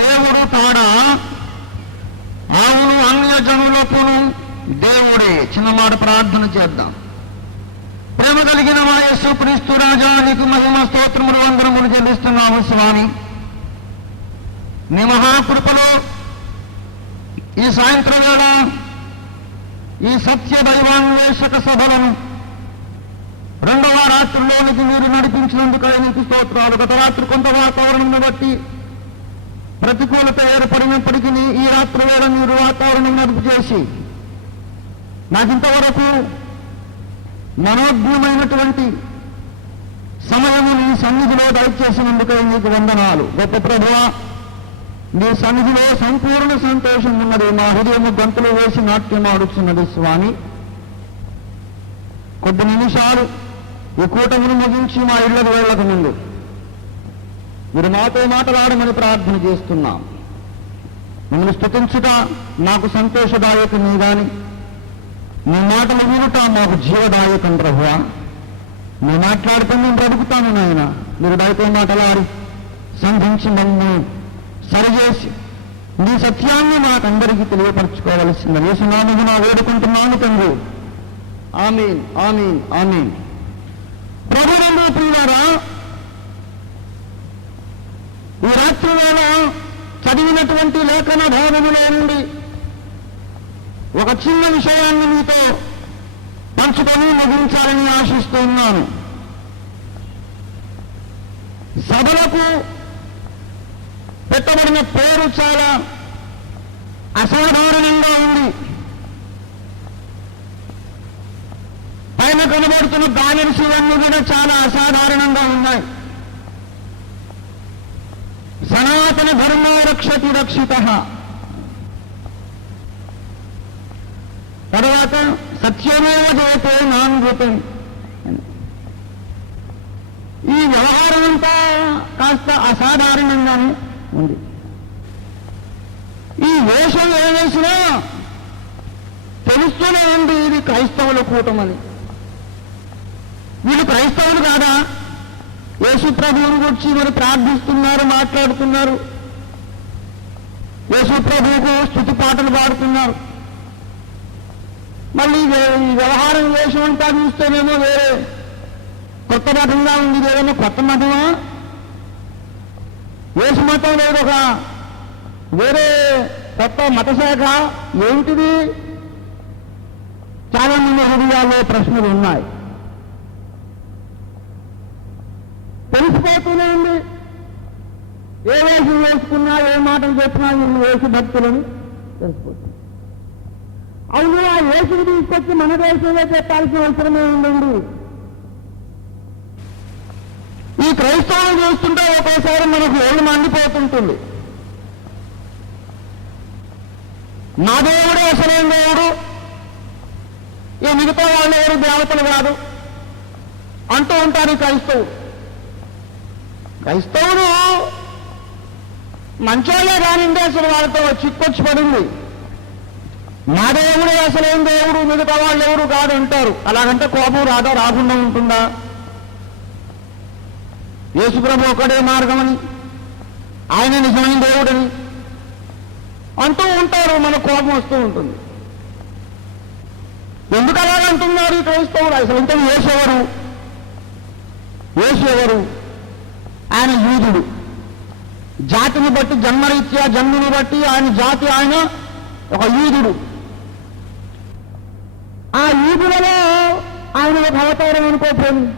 దేవుడు కాడా? అవును, అన్యజనులకును దేవుడే. చిన్న మాట ప్రార్థన చేద్దాం. ప్రేమ కలిగిన మా యేసుక్రీస్తు రాజా, నీకు మహిమ స్తోత్రములు వందనములు చెల్లిస్తున్నాము స్వామి. నీ మహాకృపలో ఈ సాయంత్రం వేళ ఈ సత్య దైవాన్వేషక సభలను రెండవ రాత్రిలోనికి మీరు నడిపించినందుకు నీకు స్తోత్రాలు. గత రాత్రి కొంత వాతావరణం బట్టి ప్రతికూలత ఏర్పడినప్పటికీ ఈ రాత్రి వేళ మీరు వాతావరణం నడుపు చేసి నాకింతవరకు మనోజ్ఞమైనటువంటి సమయము నీ సన్నిధిలో దయచేసినందుకై నీకు వందనాలు. గొప్ప ప్రభువా, నీ సన్నిధిలో సంపూర్ణ సంతోషం ఉన్నది. మా హృదయము గంతులు వేసి నాట్యమాడుతున్నది స్వామి. కొద్ది నిమిషాలు ఈ కూటమిని ముగించి మా ఇళ్లకు వెళ్ళక ముందు మీరు మాతో మాట్లాడమని ప్రార్థన చేస్తున్నాం. మిమ్మల్ని స్తుతించుట నాకు సంతోషదాయకమే గాని నీ మాటలు వినుట మాకు జీవదాయకం ప్రభువా. నువ్వు మాట్లాడితే మేము బ్రతుకుతాను నాయన. మీరు దయతో మాట్లాడి సంధించి మమ్మల్ని సరిచేసి నీ సత్యాన్ని మాకందరికీ తెలియపరచుకోవలసింది యేసునామమున వేడుకుంటున్నాను తండ్రి. ఆమేన్, ఆమేన్, ఆమేన్. ప్రభువునందు ప్రియులారా, ఈ రాత్రి వేళ చదివినటువంటి లేఖన భాగములో నుండి ఒక చిన్న విషయాన్ని మీతో పంచుకొని ముగించాలని ఆశిస్తూ ఉన్నాను. సభలకు పెట్టబడిన పేరు చాలా అసాధారణంగా ఉంది. పైన కనబడుతున్న బ్యానర్స్ ఇవన్నీ కూడా చాలా అసాధారణంగా ఉన్నాయి. సనాతన ధర్మో రక్షతి రక్షితః, తర్వాత సత్యమేవ జయతే నాన్వృతం. ఈ వ్యవహారం అంతా కాస్త అసాధారణంగానే ఉంది. ఈ వేషం ఏ వేసినా తెలుస్తూనే ఉంది ఇది క్రైస్తవుల కూటమని. వీళ్ళు క్రైస్తవులు కాదా? యేసు ప్రభువుని గురించి మరి ప్రార్థిస్తున్నారు, మాట్లాడుతున్నారు, యేసు ప్రభువుకు స్తుతి పాటలు పాడుతున్నారు. మళ్ళీ ఈ వ్యవహారం వేషం అంతా చూస్తేనేమో వేరే కొత్త మతంగా ఉంది. ఏదైనా కొత్త మతమా? యేసు మతం లేదొక వేరే కొత్త మతశాఖ ఏమిటిది? చాలా మంది హృదయాల్లో ప్రశ్నలు ఉన్నాయి. తెలిసిపోతూనే ఉంది. ఏ వేషం వేసుకున్నా, ఏ మాటలు చెప్పినా వీళ్ళు యేసు భక్తులని తెలిసిపోతుంది. అవును, ఆ యేసుని తీసుకొచ్చి మన దేశంలో చెప్పాల్సిన అవసరమే ఉందండి. ఈ క్రైస్తవులు చూస్తుంటే ఒక్కోసారి మనకు ఏళ్ళు మండిపోతుంటుంది. నా దేవుడే అసలేం దేవుడు, ఈ మిగతా వాళ్ళు ఎవరు దేవతలు కాదు అంటూ ఉంటారు ఈ క్రైస్తవులు. క్రైస్తవులు మంచోళ్ళే కానిండి, అసలు వాళ్ళతో చిక్కొచ్చి పడింది. నా దేవుడే అసలేం దేవుడు, మిగతా వాళ్ళు ఎవరు కాదు అంటారు. అలాగంటే కోపం రాదా? రాకుండా ఉంటుందా? యేసుప్రభు ఒకడే మార్గమని, ఆయన నిజమైన దేవుడని అంటూ ఉంటారు. మన కోపం వస్తూ ఉంటుంది. ఎందుకు అలాగంటున్నారు ఈ క్రైస్తవులు? అసలు ఇంత యేసు ఎవరు? యేసు ఎవరు? ఆయన యూదుడు. జాతిని బట్టి, జన్మరీత్యా జన్ముని బట్టి ఆయన జాతి, ఆయన ఒక యూదుడు. ఆ యూదులలో ఆయన ఒక అవతారం అనుకోపోయింది.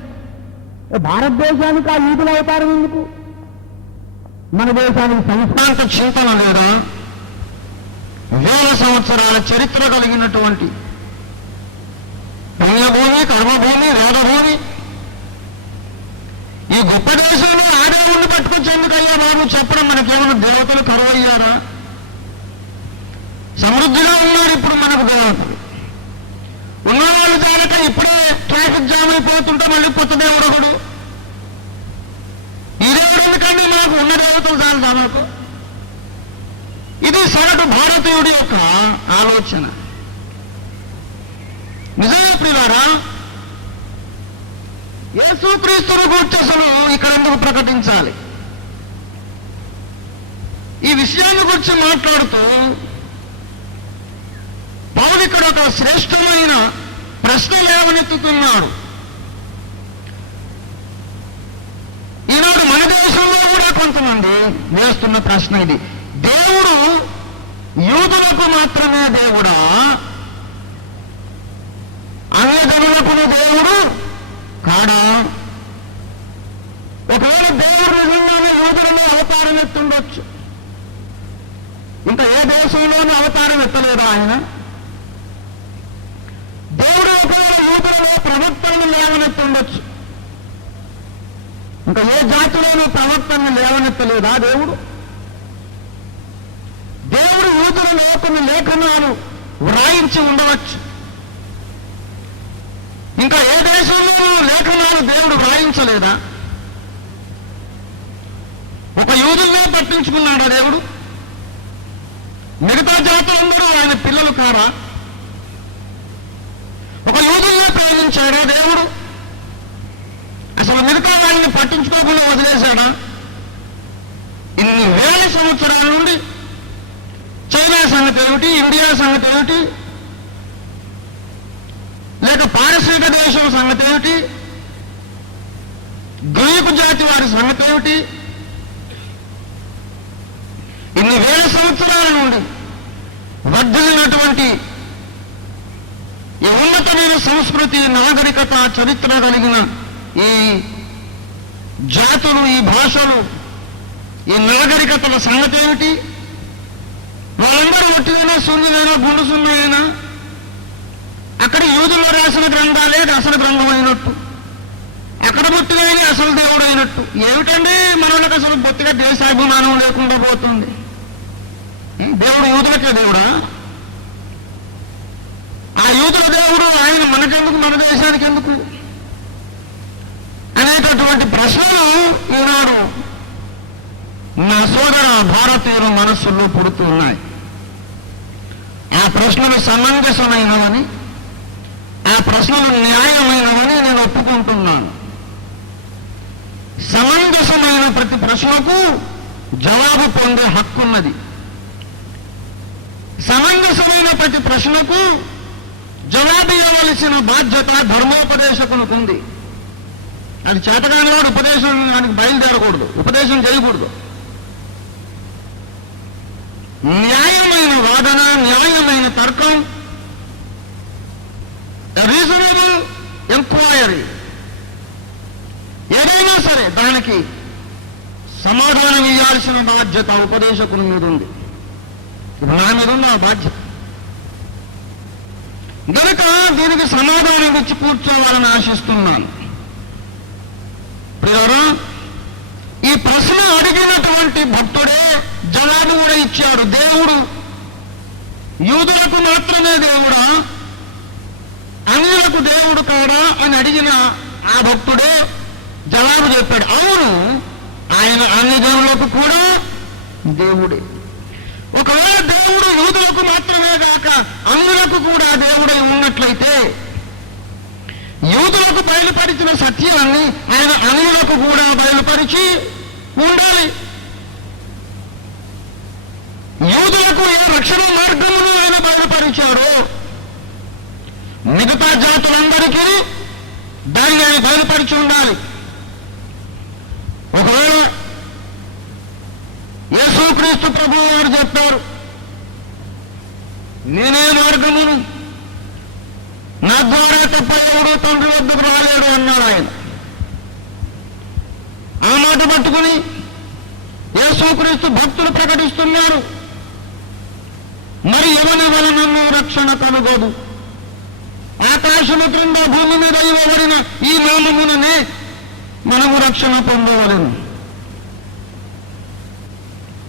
భారతదేశానికి ఆ యూదుల అవతారం ఎందుకు? మన దేశానికి సంస్కృత చింతన లేదా? వేల సంవత్సరాల చరిత్ర కలిగినటువంటి పుణ్యభూమి, కర్మభూమి, వేదభూమి, ఈ గొప్ప దేశంలో ఆ దేవుణ్ణి పట్టుకొచ్చేందుకయ్యా బాబు చెప్పడం. మనకేమైనా దేవతలు కరువయ్యారా? సమృద్ధిగా ఉన్నారు ఇప్పుడు మనకు దేవతలు. ఉన్నవాళ్ళు చాలక ఇప్పుడే ట్రాఫిక్ జామ్ అయిపోతుంటే మళ్ళీ కొత్త దేవుడు ఒకడు. ఈ దేవుడు ఎందుకంటే మనకు ఉన్న దేవతలు చాలు మనకు. ఇది సగటు భారతీయుడి యొక్క ఆలోచన. నిజమే ప్రియులారా, యేసుక్రీస్తును గూర్చి అసలు ఇక్కడ ఎందుకు ప్రకటించాలి? ఈ విషయాన్ని గురించి మాట్లాడుతూ పౌలు ఇక్కడ ఒక శ్రేష్టమైన ప్రశ్న లేవనెత్తుతున్నాడు. ఈనాడు మన దేశంలో కూడా కొంతమంది వేస్తున్న ప్రశ్న ఇది: దేవుడు యూదులకు మాత్రమే దేవుడా, అన్యజనులకు దేవుడు కాడా? ఒకవేళ దేవుడు నిజంగానే యూదులలో అవతారం ఎత్తుండొచ్చు, ఇంకా ఏ దేశంలోనూ అవతారం ఎత్తలేదా ఆయన? దేవుడు ఒకవేళ యూదులలో ప్రవక్తలను లేవనెత్తుండొచ్చు, ఇంకా ఏ జాతిలోనూ ప్రవక్తలను లేవనెత్తలేదా దేవుడు? దేవుడు యూదులలో కొన్ని లేఖనాలు వ్రాయించి ఉండవచ్చు, ఇంకా ఏ దేశంలోనూ లేఖనాలు దేవుడు వ్రాయించలేదా? ఒక యూదుల్నే పట్టించుకున్నాడా దేవుడు? మిగతా జాతులందరూ ఆయన పిల్లలు కారా? ఒక యూదుల్నే ప్రేమించాడా దేవుడు? అసలు మిగతా వాళ్ళని పట్టించుకోకుండా వదిలేశాడా? ఇన్ని వేల సంవత్సరాల నుండి చైనా సంగతి ఏమిటి, ఇండియా సంగతి ఏమిటి, లేక పారసీక దేశం సంగతి ఏమిటి, గ్రీకు జాతి వారి సంగతి ఏమిటి, ఇన్ని వేల సంవత్సరాల నుండి వర్ధిల్లినటువంటి ఈ ఉన్నతమైన సంస్కృతి, నాగరికత, చరిత్ర కలిగిన ఈ జాతులు, ఈ భాషలు, ఈ నాగరికతల సంగతి ఏమిటి? వాళ్ళందరూ ఒట్టిదైనా, సున్నిదైనా, గుండు సున్నైనా అక్కడ యూదుల్లో రాసిన గ్రంథాలే అసలు గ్రంథం అయినట్టు, ఎక్కడ బొత్తిగా అసలు దేవుడు అయినట్టు. ఏమిటండి మనోళ్ళకి అసలు బొత్తిగా దేశాభిమానం లేకుండా పోతుంది. దేవుడు యూదులకే దేవుడా? ఆ యూదుల దేవుడు ఆయన మనకెందుకు, మన దేశానికి ఎందుకు అనేటటువంటి ప్రశ్నలు ఈనాడు నా సోదర భారతీయుల మనస్సుల్లో పుడుతూ ఉన్నాయి. ఆ ప్రశ్నలు సమంజసమైనవని, ఆ ప్రశ్నలు న్యాయమైనవని నేను ఒప్పుకుంటున్నాను. సమంజసమైన ప్రతి ప్రశ్నకు జవాబు పొందే హక్కు ఉన్నది. సమంజసమైన ప్రతి ప్రశ్నకు జవాబు ఇవ్వవలసిన బాధ్యత ధర్మోపదేశకునికి ఉంది. అది చేతగాని వాడు ఉపదేశానికి బయలుదేరకూడదు, ఉపదేశం చేయకూడదు. న్యాయమైన వాదన, న్యాయమైన తర్కం, రీజనబుల్ ఎంక్వైరీ ఏదైనా సరే దానికి సమాధానం ఇవ్వాల్సిన బాధ్యత ఉపదేశకుని మీద ఉంది. ఇప్పుడు నా మీద ఉంది ఆ బాధ్యత. గనుక దీనికి సమాధానం ఇచ్చి కూర్చోవాలని ఆశిస్తున్నాను. ప్రియరా, ఈ ప్రశ్న అడిగినటువంటి భక్తుడే జవాబు కూడా ఇచ్చాడు. దేవుడు యూదులకు మాత్రమే దేవుడా, అన్యులకు దేవుడు కాడా అని అడిగిన ఆ భక్తుడే జవాబు చెప్పాడు. అవును, ఆయన అన్ని దేవులకు కూడా దేవుడే. ఒకవేళ దేవుడు యూదులకు మాత్రమే కాక అన్యులకు కూడా దేవుడై ఉన్నట్లయితే యూదులకు బయలుపరిచిన సత్యాన్ని ఆయన అన్యులకు కూడా బయలుపరిచి ఉండాలి. యూదులకు ఏ రక్షణ మార్గమును ఆయన బయలుపరిచారో మిగతా జాతులందరికీ దాన్ని ఆయన బయలుపరిచి ఉండాలి. ఒకవేళ యేసుక్రీస్తు ప్రభువు వారు చెప్పారు, నేనే మార్గమును, నా ద్వారా తప్ప ఎవడో తండ్రి వద్దకు రాలేడు అన్నాడు ఆయన. ఆ మాట పట్టుకుని యేసుక్రీస్తు భక్తులు ప్రకటిస్తున్నారు, మరి ఎవరి వలనను రక్షణ కలుగదు, ఆకాశము క్రింద భూమి మీద ఇవ్వబడిన ఈ నామముననే మనము రక్షణ పొందవలెను.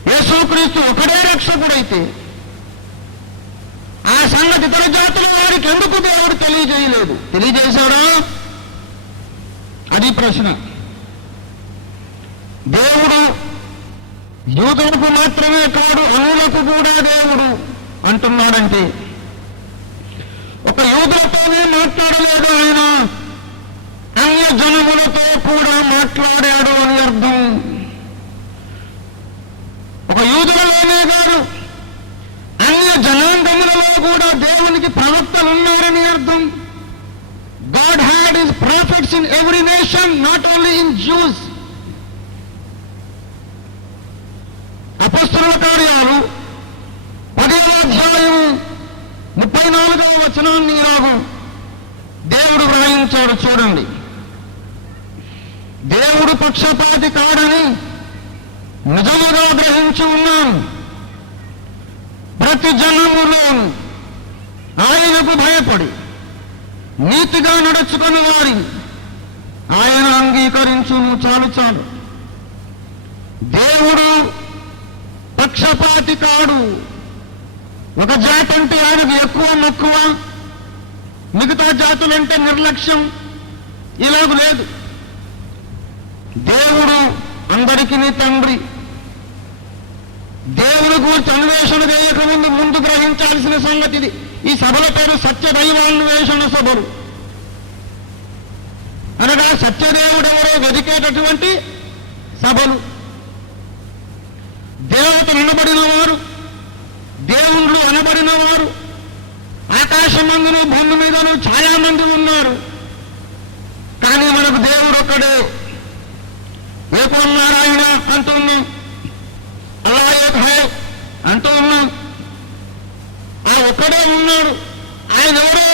యేసుక్రీస్తు ఒకడే రక్షకుడైతే ఆ సంగతి ఇతర జాతుల వారికి ఎందుకు దేవుడు తెలియజేయలేదు? తెలియజేశాడా? అది ప్రశ్న. దేవుడు యూదులకు మాత్రమే కాదు అన్యులకు కూడా దేవుడు అంటున్నాడంటే ఒక యూదులతోనే మాట్లాడలేదు ఆయన, అన్య జనములతో కూడా మాట్లాడాడు అని అర్థం. ఒక యూదుల it's in every nation, not only in Jews. అపొస్తలుల కార్యాలు 10వ అధ్యాయం 34వ వచనాన్ని ఇలాగూ దేవుడు వ్రాయించాడు చూడండి. దేవుడు పక్షపాతి కాడని నిజముగా గ్రహించి ఉన్నాను. ప్రతి జనములోను ఆయనకు భయపడి నీతిగా నడుచుకుని వారి ఆయన అంగీకరించును. చాలు చాలు. దేవుడు పక్షపాతి కాడు. ఒక జాతి అంటే ఆయనకు ఎక్కువ మక్కువ, మిగతా జాతులంటే నిర్లక్ష్యం, ఇలాగ లేదు. దేవుడు అందరికీ తండ్రి. దేవుడు గురించి అన్వేషణ చేయకముందు ముందు గ్రహించాల్సిన సంగతి ఇది. ఈ సభల పేరు సత్యదైవాన్వేషణ సభలు అనగా సత్యదేవుడు ఎవరో వెతికేటటువంటి సభలు. దేవతలు అనబడిన వారు, దేవుళ్ళు అనబడిన వారు ఆకాశమందును భూమి మీదను ఛాయా మంది ఉన్నారు. కానీ మనకు దేవుడు ఒక్కడే. ఏకో నారాయణ అంటున్నాం, అలా ఏకహే అంటూ ఉన్నాం. ఆ ఒక్కడే ఉన్నాడు. ఆయన ఎవరో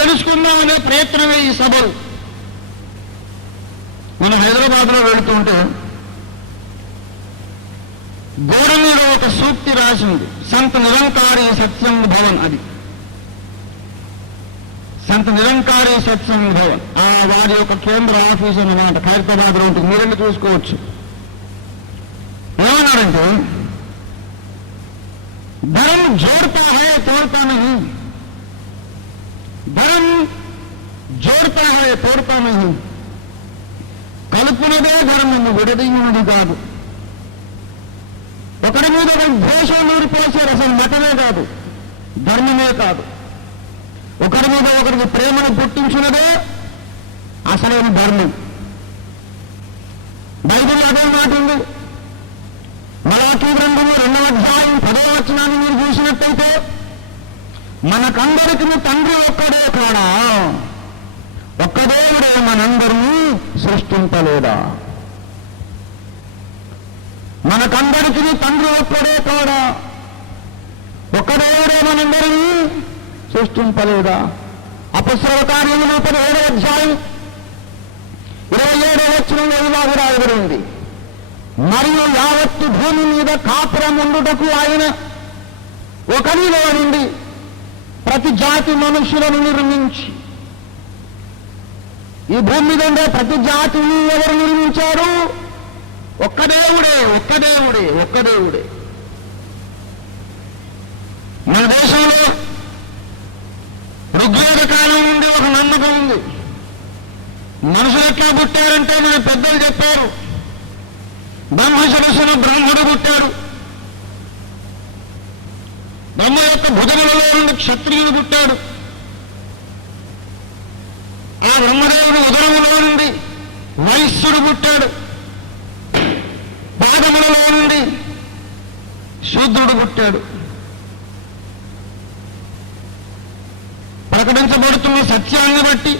తెలుసుకుందామనే ప్రయత్నమే ఈ సభలు. మనం హైదరాబాద్లో వెళుతుంటే గోడ మీద ఒక సూక్తి రాసింది, సంత నిరంకారీ సత్యం భవన్. అది సంత నిరంకారీ సత్యం భవన్, వారి యొక్క కేంద్ర ఆఫీస్ అన్నమాట. ఖైరతాబాద్లో ఉంటుంది, మీరెళ్ళి చూసుకోవచ్చు. ఏమన్నారంటే, धर्म जोड़ता है तोड़ता नहीं, धर्म जोड़ता है तोड़ता नहीं. కలుపునదే ధర్మము, విడదీయునది కాదు. ఒకరి మీద ఒకరు ద్వేషం నూరిపోసారు. అసలు మతమే కాదు, ధర్మమే కాదు. ఒకరి మీద ఒకరికి ప్రేమను పుట్టించినదే అసలైన ధర్మం. బైబిల్ అదే మాట ఉంది. మలాకీ గ్రంథము 2వ అధ్యాయం 10వ వచనాన్ని మీరు చూసినట్టయితే, మనకందరికీ తండ్రి ఒక్కడే కాడా, ఒక్క దేవుడే మనందరినీ సృష్టింపలేదా? మనకందరికీ తండ్రి ఒక్కడే కాడా, ఒక్క దేవుడే మనందరినీ సృష్టింపలేదా? అపొస్తలుల కార్యములు 17వ అధ్యాయం 27వ వచనంలో ఇలాగ రాయబడి ఉంది, మరియు యావత్తు భూమి మీద కాపురం ఉండుటకు ఆయన ఒకనిలో నుండి ప్రతి జాతి మనుషులను నిర్మించి. ఈ భూమి మీద ఉండే ప్రతి జాతిని ఎవరు నిర్మించారు? ఒక్క దేవుడే, ఒక్క దేవుడే, ఒక్క దేవుడే. మన దేశంలో ఋగ్వేద కాలం నుండి ఒక నమ్మకం ఉంది. మనుషులు ఎట్లా పుట్టారంటే మన పెద్దలు చెప్పారు, బ్రహ్మశిరస్సును బ్రహ్ముడు పుట్టాడు, బ్రహ్మ యొక్క భుజములలో నుండి క్షత్రియుడు పుట్టాడు, ఆ బ్రహ్మదేవుడు ఉదరములో నుండి వైశ్యుడు పుట్టాడు, పాదములలో నుండి శూద్రుడు పుట్టాడు. ప్రకటించబడుతున్న సత్యాన్ని బట్టి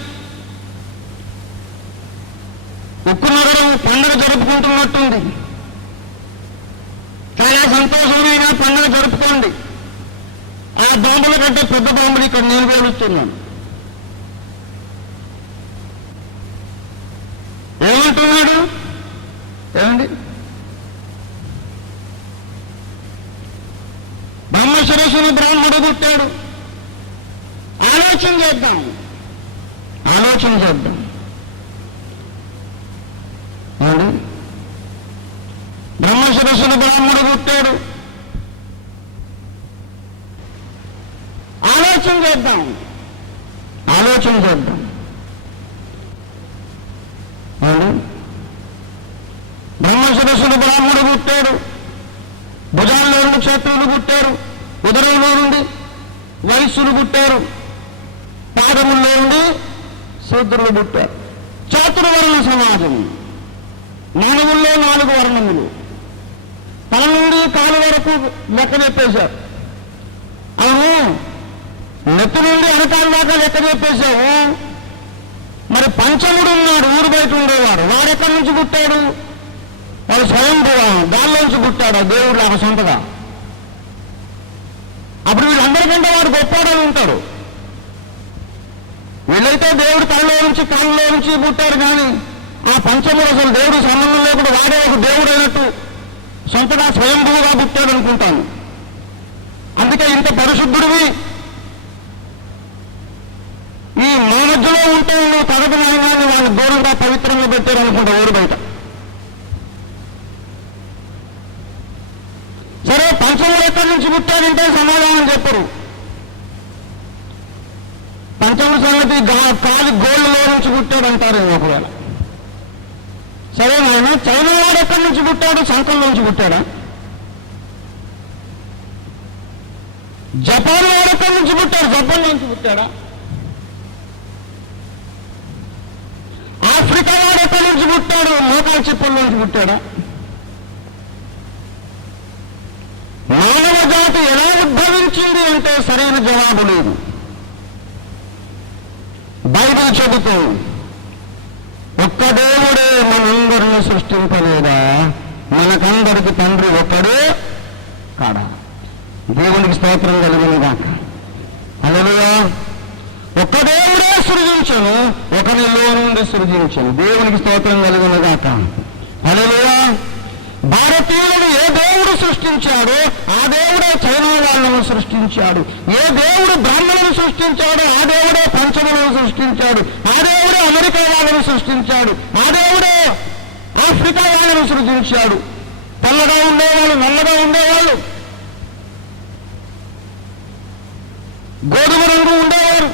ఉక్కు నగరం పండుగ జరుపుకుంటున్నట్టుంది. చాలా సంతోషమైన పండుగ జరుపుకోండి. ఆ బాంబుల కంటే పెద్ద బాంబులు ఇక్కడ నేను పేలుస్తున్నాను. ఏమంటున్నాడు? ఏమండి, బ్రహ్మశిరస్సును బ్రాహ్మడు పుట్టాడు. ఆలోచన చేద్దాం, ఆలోచన చేద్దాం. బ్రహ్మశిరస్సును బ్రాహ్మడు పుట్టాడు. ఆలోచన చేద్దాం, ఆలోచన చేద్దాం. బ్రహ్మశిరస్సును బ్రాహ్మడు పుట్టాడు. భుజాల్లో నుండి క్షత్రులు పుట్టారు, ఉదరంలో నుండి వైశ్యులు పుట్టారు, పాదముల్లో నుండి శూద్రులు పుట్టారు. చాతుర్వర్ణ సమాజం, మానవుల్లో 4 వర్ణములు. తల నుండి కాలు వరకు లెక్క చెప్పేశారు. అవును, నెత్తి నుండి అరకాల దాకా లెక్క చెప్పేశావు. మరి మరి పంచముడు ఉన్నాడు, ఊరు బయట ఉండేవాడు. వాడు ఎక్కడి నుంచి పుట్టాడు? వాడు స్వయంభువా, దానిలోంచి పుట్టాడు దేవుడు లాగా సొంతగా. అప్పుడు వీళ్ళందరికంటే వాడు గొప్పవాడని ఉంటాడు. వీళ్ళైతే దేవుడు తనలో నుంచి కాళ్ళలో నుంచి పుట్టారు, కానీ ఆ పంచముడు అసలు దేవుడు సంబంధం లేకుండా వాడే ఒక దేవుడు అయినట్టు సొంతగా స్వయంభువుగా పుట్టాడు అనుకుంటాను. అందుకే ఇంత పరిశుద్ధుడివి ఈ మా మధ్యలో ఉంటే నువ్వు తగదు నాయనాన్ని వాళ్ళు దూరంగా పవిత్రంగా పెట్టారు అనుకుంటా ఊరు బయట. సరే, పంచముడు ఎక్కడి నుంచి పుట్టాడంటే సమాధానం చెప్పరు. పంచముడు సంగతి కాలి గోళ్ళలో నుంచి పుట్టాడు అంటారు ఒకవేళ. సరే నాయన, చైనా వాడు ఎక్కడి నుంచి పుట్టాడు? సంకల నుంచి పుట్టాడా? జపాన్ వాడు ఎక్కడి నుంచి పుట్టాడు? జపాన్ నుంచి పుట్టాడా? ఆఫ్రికా వాడు ఎక్కడి నుంచి పుట్టాడు? మోకాల చిప్పల నుంచి పుట్టాడా? మానవ జాతి ఎలా ఉద్భవించింది అంటే సరైన జవాబు లేదు. బైబిల్ చెబుతుంది, ఒక్క దేవుడే మనందరిని సృష్టింపలేదా? మనకందరికి తండ్రి ఒక్కడే కాడా? దేవునికి స్తోత్రం కలుగునుగాక. హల్లెలూయా. ఒక్క దేవుడే సృజించను, ఒకరిలో నుండి సృజించను. దేవునికి స్తోత్రం కలుగునుగాక. హల్లెలూయా. భారతీయులను ఏ దేవుడు సృష్టించాడో ఆ దేవుడే చైనా వాళ్ళను సృష్టించాడు. ఏ దేవుడు బ్రాహ్మణులను సృష్టించాడో ఆ దేవుడే పంచములను సృష్టించాడు. ఆ దేవుడే అమెరికా వాళ్ళను సృష్టించాడు. ఆ దేవుడే ఆఫ్రికా వాళ్ళను సృష్టించాడు. తెల్లగా ఉండేవాళ్ళు, నల్లగా ఉండేవాళ్ళు, గోధుమ రంగు ఉండేవారు,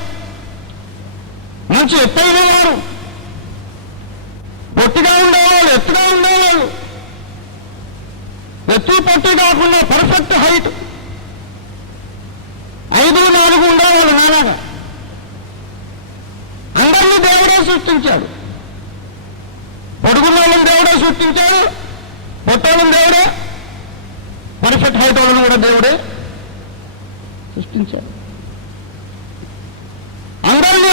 మంచి ఎత్తైన వారు, పొట్టిగా ఉండేవాళ్ళు, ఎత్తుగా ఉండేవాళ్ళు, ఎత్తు పొట్టి కాకుండా పర్ఫెక్ట్ హైట్ 5'4" ఉండేవాళ్ళు నాలాగా. అందరినీ దేవుడే సృష్టించాడు. పొడుగున్న వాళ్ళని దేవుడే సృష్టించాడు, పొట్టోళ్ళని దేవుడే, పర్ఫెక్ట్ హైట్ వాళ్ళని కూడా దేవుడే సృష్టించాడు. అందరినీ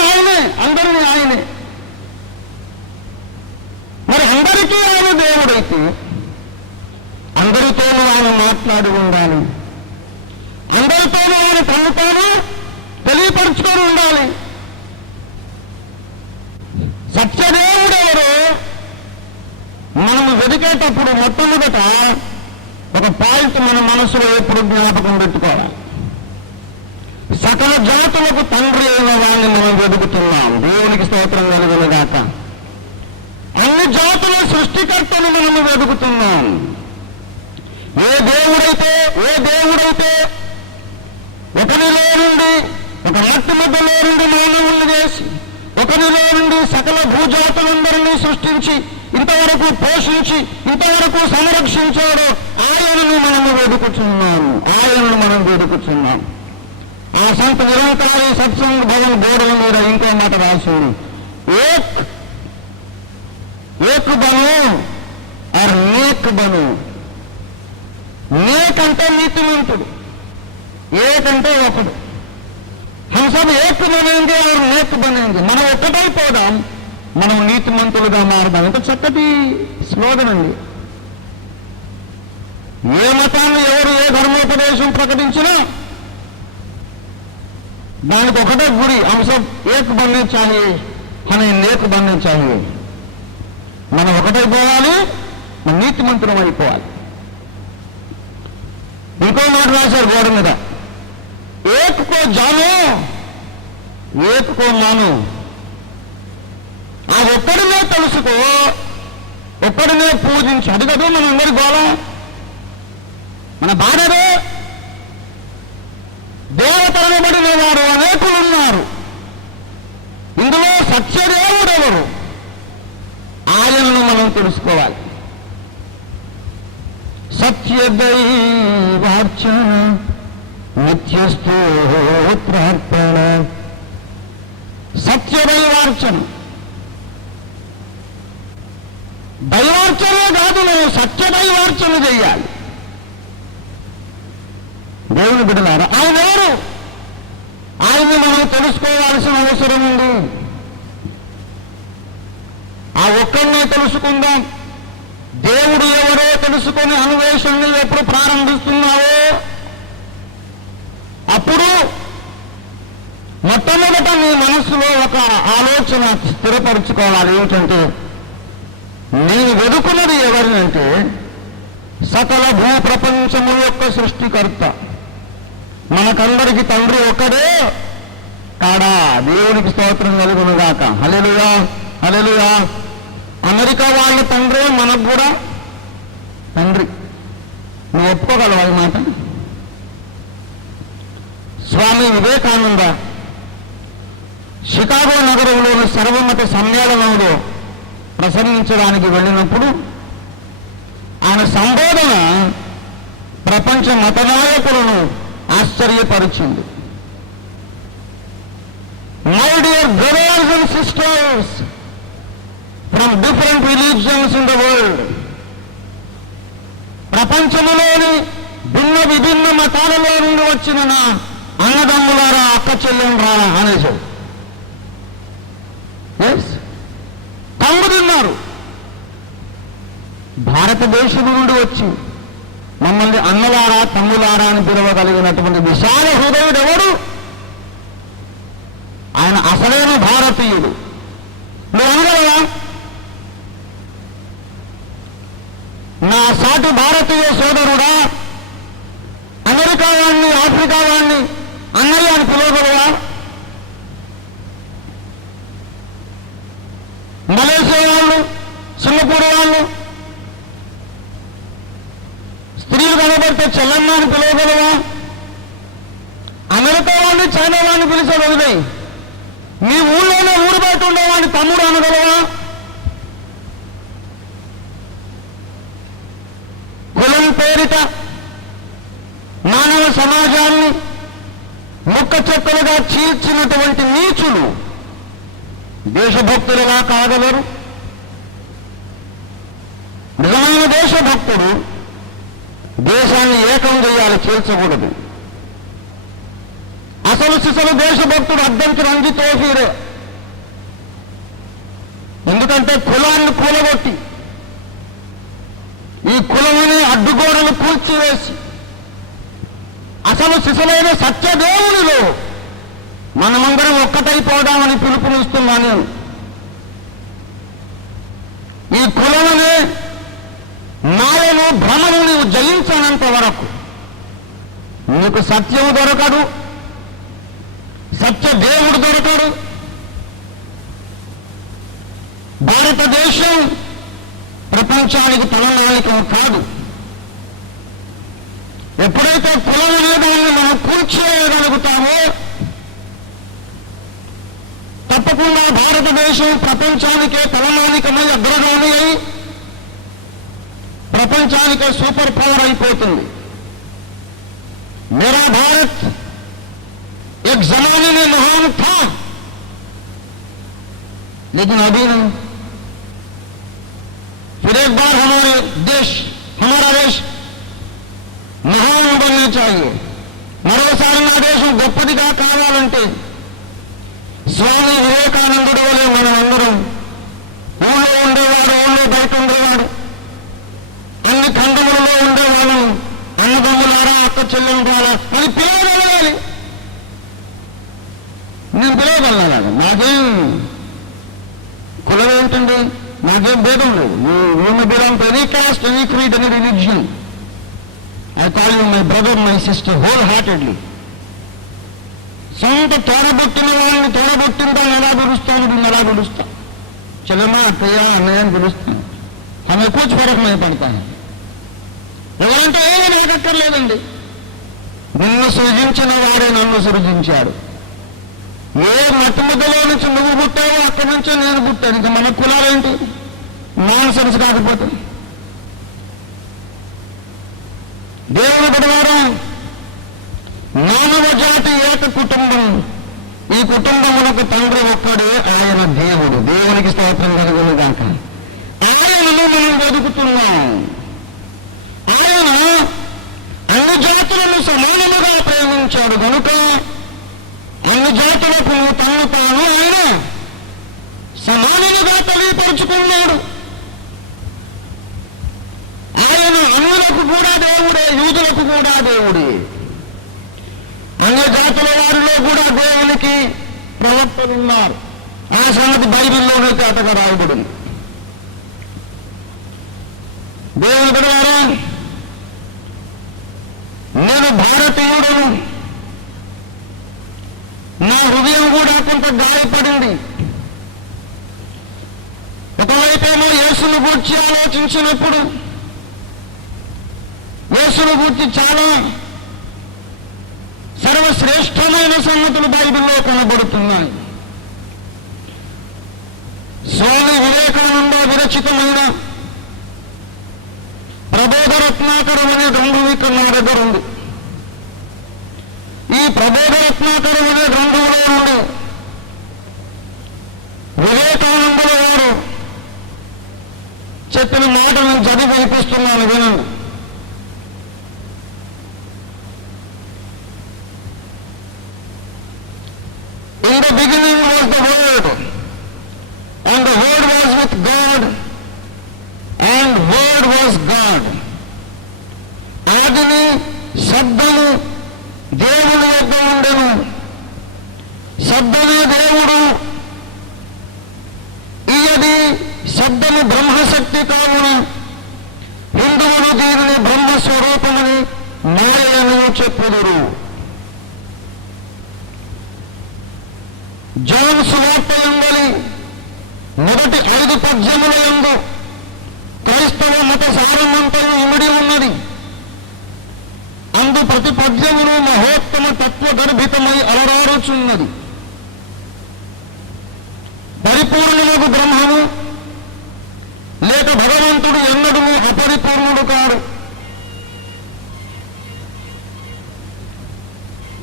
ఆయనే. మరి అందరికీ ఆయన దేవుడైతే అందరితోనూ ఆయన మాట్లాడి ఉండాలి. అందరితోనూ ఆయన తనతోనూ తెలియపరుచుకొని ఉండాలి. సత్యదేవుడెవరో మనము వెతికేటప్పుడు మొట్టమొదట ఒక పాయింట్ మన మనసులో ఎప్పుడు జ్ఞాపకం పెట్టుకోవాలి. సకల జాతులకు తండ్రి అయిన వాడిని మనం వెతుకుతున్నాం. దేవునికి స్తోత్రం కలుగునుగాక. అన్ని జాతుల సృష్టికర్తను మనము వెతుకుతున్నాం. ఏ దేవుడైతే ఒకరిలో నుండి, ఒక మట్టి మధ్యలో నుండి మానవుల్ని చేసి ఒకరిలో నుండి సకల భూజాతులందరినీ సృష్టించి ఇంతవరకు పోషించి ఇంతవరకు సంరక్షించాడో ఆయనను మనము వెతుకుతున్నాం. ఆ సంత నిరంతరాయ సత్సంగ భవన్ గోడల మీద ఇంకో మాట రాసింది, ఏక్ బను ఆర్ నేక్ బను. నేక్ అంటే నీతిమంతుడు, ఏకంటే ఒకడు. హంసబ్ ఏక్ బనేంది ఆర్ నేక్ బనేంది. మనం ఒక్కటైపోదాం, మనం నీతిమంతులుగా మారుదాం. ఎంత చక్కటి స్లోగన్ అండి. ఏ మతాన్ని ఎవరు ఏ ధర్మోపదేశం ప్రకటించినా దానికి ఒకటే గురి, హంసబ్ ఏక్ బన్నే చాహియే హమే నేక్ బన్నే చాహియే. మనం ఒకటైపోవాలి, మన నీతిమంతులం అయిపోవాలి. ఇంకో మాట రాశారు గోడ మీద, ఏక్ కో జానో ఏక్ కో మానో. ఆ ఒక్కడినే తెలుసుకో, ఒక్కడినే పూజించు. అది కదా మన అందరి గోళ, మన బాధదే. దేవతలనబడిన వారు అనేకులు ఉన్నారు. ఇందులో సత్యదేవుడు ఎవరు? ఆయనను మనం తెలుసుకోవాలి. సత్యదైవార్చన నిత్యస్తోత్రార్పణ. సత్యదైవార్చన, దైవార్చనే కాదు, నువ్వు సత్యదైవార్చన చెయ్యాలి. దేవుని బిడ్డలారా, ఆయన ఎవరు? ఆయన్ని మనం తెలుసుకోవాల్సిన అవసరం ఉంది. తెలుసుకుందాం. దేవుడు ఎవరో తెలుసుకొని అన్వేషణని ఎప్పుడు ప్రారంభిస్తున్నావో అప్పుడు మొట్టమొదట నీ మనసులో ఒక ఆలోచన స్థిరపరచుకోవాలి. ఏమిటంటే, నేను వెతుకున్నది ఎవరిని అంటే సకల భూ ప్రపంచము యొక్క సృష్టికర్త. మనకందరికి తండ్రి ఒక్కడే కాడా. దేవునికి స్తోత్రం కలుగునుగాక. హల్లెలూయా, హల్లెలూయా. అమెరికా వాళ్ళ తండ్రి మనకు కూడా తండ్రి. నువ్వు ఒప్పుకోగలవా ఈ మాట? స్వామి వివేకానంద షికాగో నగరంలోని సర్వమత సమ్మేళనంలో ప్రసంగించడానికి వెళ్ళినప్పుడు ఆయన సంబోధన ప్రపంచ మత నాయకులను ఆశ్చర్యపరిచింది. My dear brothers and sisters from different religions in the world, ప్రపంచంలోని భిన్న విభిన్న మతాలలో నుండి వచ్చిన నా అన్నదమ్ములారా, అక్క చెల్లెండ్రా అనేసాడు. తమ్ముడున్నారు. భారతదేశం నుండి వచ్చి మమ్మల్ని అన్నలారా తమ్ములారా అని పిలవగలిగినటువంటి విశాల హృదయుడు ఎవడు? ఆయన అసలైన భారతీయుడు. నువ్వు అనగలవా? నా సాటి భారతీయ సోదరుడా, అమెరికా వాడిని, ఆఫ్రికా వాడిని అన్నయ్య అని పిలవగలవా? మలేషియా వాళ్ళు, సింగపూర్ వాళ్ళు స్త్రీలు కనబడితే చెల్లమ్మ అని పిలవగలవా? అమెరికా వాడిని, చైనా వాడిని పిలిచే వదిలే నీ ఊళ్ళోనే ఊరు బయట ఉండేవాడిని తమ్ముడు అనగలవా? కులం పేరిట మానవ సమాజాన్ని ముక్క చెక్కలుగా చీల్చినటువంటి నీచులు దేశభక్తులుగా కాగలరు? నిజమైన దేశభక్తుడు దేశాన్ని ఏకం చేయాలి, చీల్చకూడదు. అసలు సిసలు దేశభక్తుడు అడ్డంకి రంగి తోఫీరే. ఎందుకంటే కులాన్ని కూలగొట్టి ఈ కులమని అడ్డుగోడలు కూల్చివేసి అసలు సిసలైన సత్యదేవునిలో మనమందరం ఒక్కటైపోదామని పిలుపునిస్తున్నా నేను. ఈ కులమనే మాయను, భ్రమను నీవు జయించనంత వరకు నీకు సత్యము దొరకడు, సత్యదేవుడు దొరకడు. భారతదేశం ప్రపంచానికి తలనాయకం కాదు. ఎప్పుడైతే కులం అనేదాన్ని మనం కూర్చోగలుగుతామో తప్పకుండా భారతదేశం ప్రపంచానికే తలనాయకమై అగ్రగామి అయి ప్రపంచానికే సూపర్ పవర్ అయిపోతుంది. मेरा भारत एक जमाने में महान था, लेकिन अभी नहीं. फिर एक बार हमारा देश महान बनना चाहिए. మరోసారి నా దేశం గొప్పదిగా కావాలంటే స్వామి వివేకానందుడి వలె మనం అందరం ఊళ్ళో ఉండేవాడు, ఊళ్ళో బయట ఉండేవాడు, అన్ని ఖండములలో ఉండేవాడు, అన్నదమ్ములారా అక్క చెల్లెండ్రారా అని పిలవగలగాలి. నేను పిలవగలను. నాకేం కులం ఏంటండి, నాకేం భేదం లేదు. You belong to any cost, any creed, any religion. I call you my brother, my sister, wholeheartedly. సొంత తోడబుట్టిన వాళ్ళని తోడబుట్టిన దాన్ని ఎలా పిలుస్తాను, దీన్ని ఎలా పిలుస్తా? చెల్లమ్మ, అత్తయ్య, అన్నయ్య అని పిలుస్తాను. ఆమె కూర్చు పడకమే పడతాను. ఎవరంటే ఏమీ నాకక్కర్లేదండి. నిన్ను సృజించిన వాడే నన్ను సృజించాడు. ఏ మట్టి ముద్దలో నుంచి నువ్వు పుట్టావో అక్కడి నుంచే నేను పుట్టాను. ఇంకా మన కులాలేంటి? నాన్ సెన్స్ కాకపోతే. దేవుని బిడ్డలారా, మానవ జాతి ఏక కుటుంబం. ఈ కుటుంబములకు తండ్రి ఒక్కడే, ఆయన దేవుడు. దేవునికి స్తోత్రం కలుగును గాక. ఆయనను మనం వెతుకుతున్నాం. ఆయన అన్ని జాతులను సమానముగా ప్రేమించాడు కనుక అన్ని జాతులకు తను తాను ఆయన సమానముగా తెలియపరుచుకున్నాడు. యూదులకు కూడా దేవుడే, యూదులకు కూడా దేవుడే. అన్య జాతుల వారిలో కూడా దేవునికి ప్రవక్తలు ఉన్నారు. ఆ సంగతి బైబిల్లోనే తేటగా రాయబడింది. దేవుని బిడ్డలారా, నేను భారతీయుడను, నా హృదయం కూడా కొంత గాయపడింది. ఒకవైపేమో యేసును గూర్చి ఆలోచించినప్పుడు యేసును గూర్చి చాలా సర్వశ్రేష్టమైన సంగతులు బైబిల్లో కనబడుతున్నాయి. స్వామి వివేకానంద విరచితమైన ప్రబోధ రత్నాకరం అనే గ్రంథం ఇక్కడ నా దగ్గర ఉంది. ఈ ప్రబోధ రత్నాకరం అనే గ్రంథంలో నుండి వివేకానందుల వారు చెప్పిన మాటను చదివి వినిపిస్తున్నాను, వినండి. In the beginning was the Word, and the Word was with God, and Word was God. ఆదిని శబ్దము దేవుని యొద్ద ఉండెను, శబ్దమే దేవుడు. ఈయది శబ్దము బ్రహ్మశక్తి కావున హిందువులు దీనిని బ్రహ్మస్వరూపమని మాయలను చెప్పుదురు. జాన్ సువార్త యందలి మొదటి 5 పద్యముల యందు క్రైస్తవ మత సారమంతయు ఇమిడి ఉన్నది. అందు ప్రతి పద్యమును మహోత్తమ తత్వగర్భితమై అలరారుచున్నది. పరిపూర్ణముకు బ్రహ్మము లేక భగవంతుడు ఎన్నడూ అపరిపూర్ణుడు కాడు.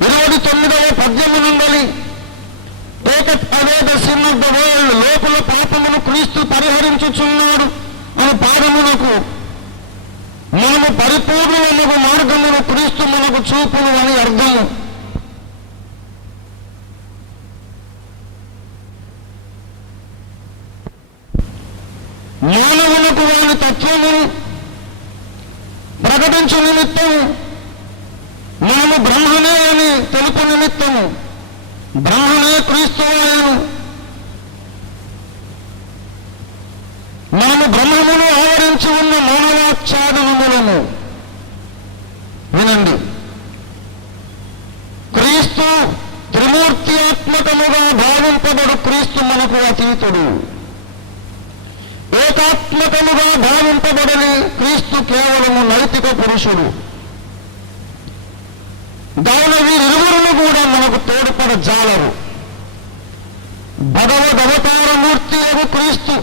29వ పద్యము నుండి అవేద సిన్ ఆఫ్ ద వరల్డ్, లోపల పాపమును క్రీస్తు పరిహరించుచున్నాడు అని పాదమునకు మనము పరిపూర్ణముకు మార్గమును క్రీస్తు మనకు చూపును అని అర్థము. మానవులకు వారి తత్వమును ప్రకటించు నిమిత్తము మనము బ్రహ్మనే అని తెలుపు నిమిత్తము బ్రహ్మనే క్రీస్తువాయను. మనము బ్రహ్మమును ఆవరించి ఉన్న మానవాచ్ఛాదనములను వినండి. క్రీస్తు త్రిమూర్త్యాత్మకముగా భావింపబడు క్రీస్తు మనకు అతీతుడు. ఏకాత్మకముగా భావింపబడని క్రీస్తు కేవలము నైతిక పురుషుడు. దాని వీరిరువురును కూడా మనకు తోడ్పడ జాలరు. భగవదవతారమూర్తి అగు క్రీస్తు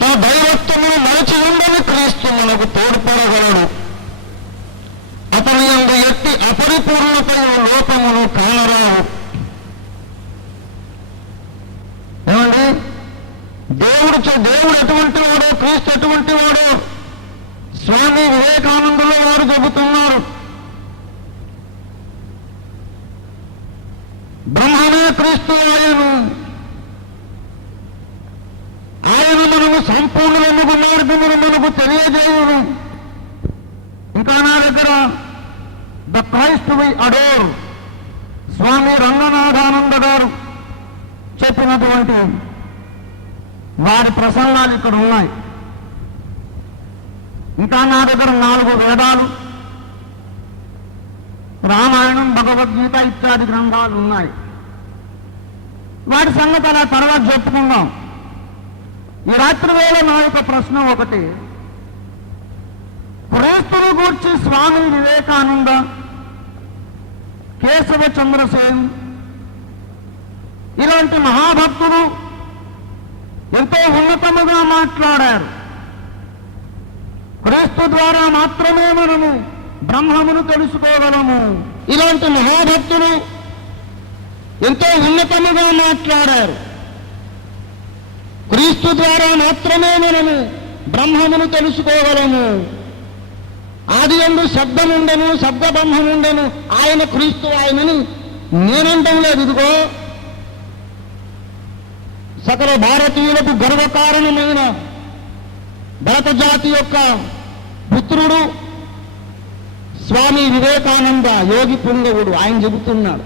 తన దైవత్వమును మరచి ఉండని క్రీస్తు మనకు తోడ్పడగలడు. అతని యందు ఎట్టి అపరిపూర్ణతయు లోపమును కానరావు. ఏమండి, దేవుడు ఎటువంటి వాడో, క్రీస్తు ఎటువంటి వాడో స్వామి వివేకానందుల వారు చెబుతున్నారు. బ్రహ్మనే క్రీస్తు ఆయను. ఆయన మనము సంపూర్ణముగు మార్గమును మనకు తెలియజేయును. ఇంకా నా దగ్గర ద క్రైస్ట్ వి అడోర్ స్వామి రంగనాథానంద గారు చెప్పినటువంటి వారి ప్రసంగాలు ఇక్కడ ఉన్నాయి. ఇంకా నా దగ్గర 4 వేదాలు, రామాయణం, భగవద్గీత ఇత్యాది గ్రంథాలు ఉన్నాయి. వాటి సంగతి అలా తర్వాత చెప్పుకుందాం. ఈ రాత్రి వేళ నా యొక్క ప్రశ్న ఒకటి, క్రీస్తుని గూర్చి స్వామి వివేకానంద, కేశవ చంద్రసేన్ ఇలాంటి మహాభక్తులు ఎంతో ఉన్నతముగా మాట్లాడారు. క్రీస్తు ద్వారా మాత్రమే మనము బ్రహ్మమును తెలుసుకోగలము. ఇలాంటి మహాభక్తులు ఎంతో ఉన్నతముగా మాట్లాడారు. క్రీస్తు ద్వారా మాత్రమే మనము బ్రహ్మమును తెలుసుకోగలము. ఆది యందు శబ్దముండెను, శబ్ద బ్రహ్మముండెను, ఆయన క్రీస్తు ఆయనని నేనంటం లేదు. ఇదిగో సకల భారతీయులకు గర్వకారణమైన భరత జాతి యొక్క పుత్రుడు స్వామి వివేకానంద యోగి పుంగవుడు ఆయన చెబుతున్నాడు,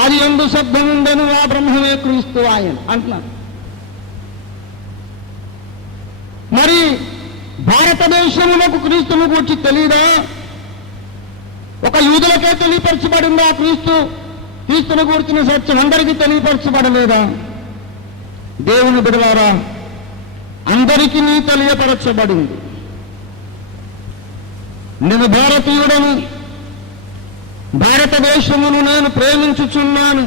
ఆది యందు శబ్దముండెను, ఆ బ్రహ్మమే క్రీస్తు ఆయన అంటున్నాడు. మరి భారతదేశములకు క్రీస్తును గూర్చి తెలియదా? ఒక యూదులకే తెలియపరచబడిందా క్రీస్తును గూర్చిన సత్యం అందరికీ తెలియపరచబడలేదా? దేవుని బిడ్డలారా, అందరికీ తెలియపరచబడింది. నేను భారతీయుడను, భారతదేశమును నేను ప్రేమించుచున్నాను,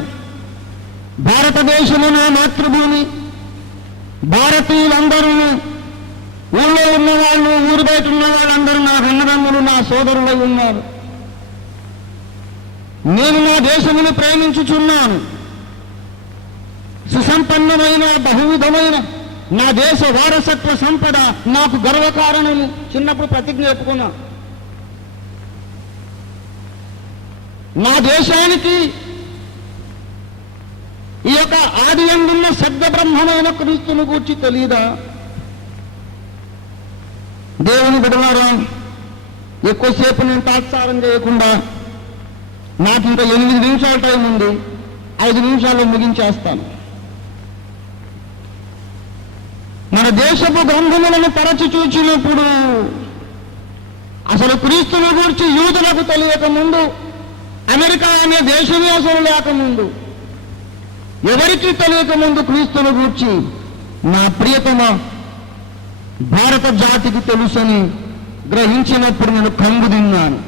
భారతదేశము నా మాతృభూమి, భారతీయులందరూ, ఊళ్ళో ఉన్నవాళ్ళు, ఊరు బయట ఉన్న వాళ్ళందరూ నా అన్నదమ్ములు, నా సోదరులై ఉన్నారు. నేను నా దేశమును ప్రేమించుచున్నాను. సుసంపన్నమైన బహువిధమైన నా దేశ వారసత్వ సంపద నాకు గర్వకారణము. చిన్నప్పుడు ప్రతిజ్ఞ చెప్పుకున్నా, నా దేశానికి ఈ యొక్క ఆది యందున్న శబ్ద బ్రహ్మమైన క్రీస్తును గూర్చి తెలియదా? దేవుని బిడ్డలారా, ఎక్కువసేపు నేను తాత్సారం చేయకుండా, నాకు ఇంకా 8 నిమిషాల టైం ఉంది, 5 నిమిషాల్లో ముగించేస్తాను. మన దేశపు గ్రంథములను తరచి చూచినప్పుడు అసలు క్రీస్తుని గురించి యూదులకు తెలియక ముందు, అమెరికా అనే దేశమే అసలు లేకముందు, ఎవరికీ తెలియక ముందు క్రీస్తుని గురించి నా ప్రియతమ భారత జాతికి తెలుసని గ్రహించినప్పుడు నేను కంగు తిన్నాను.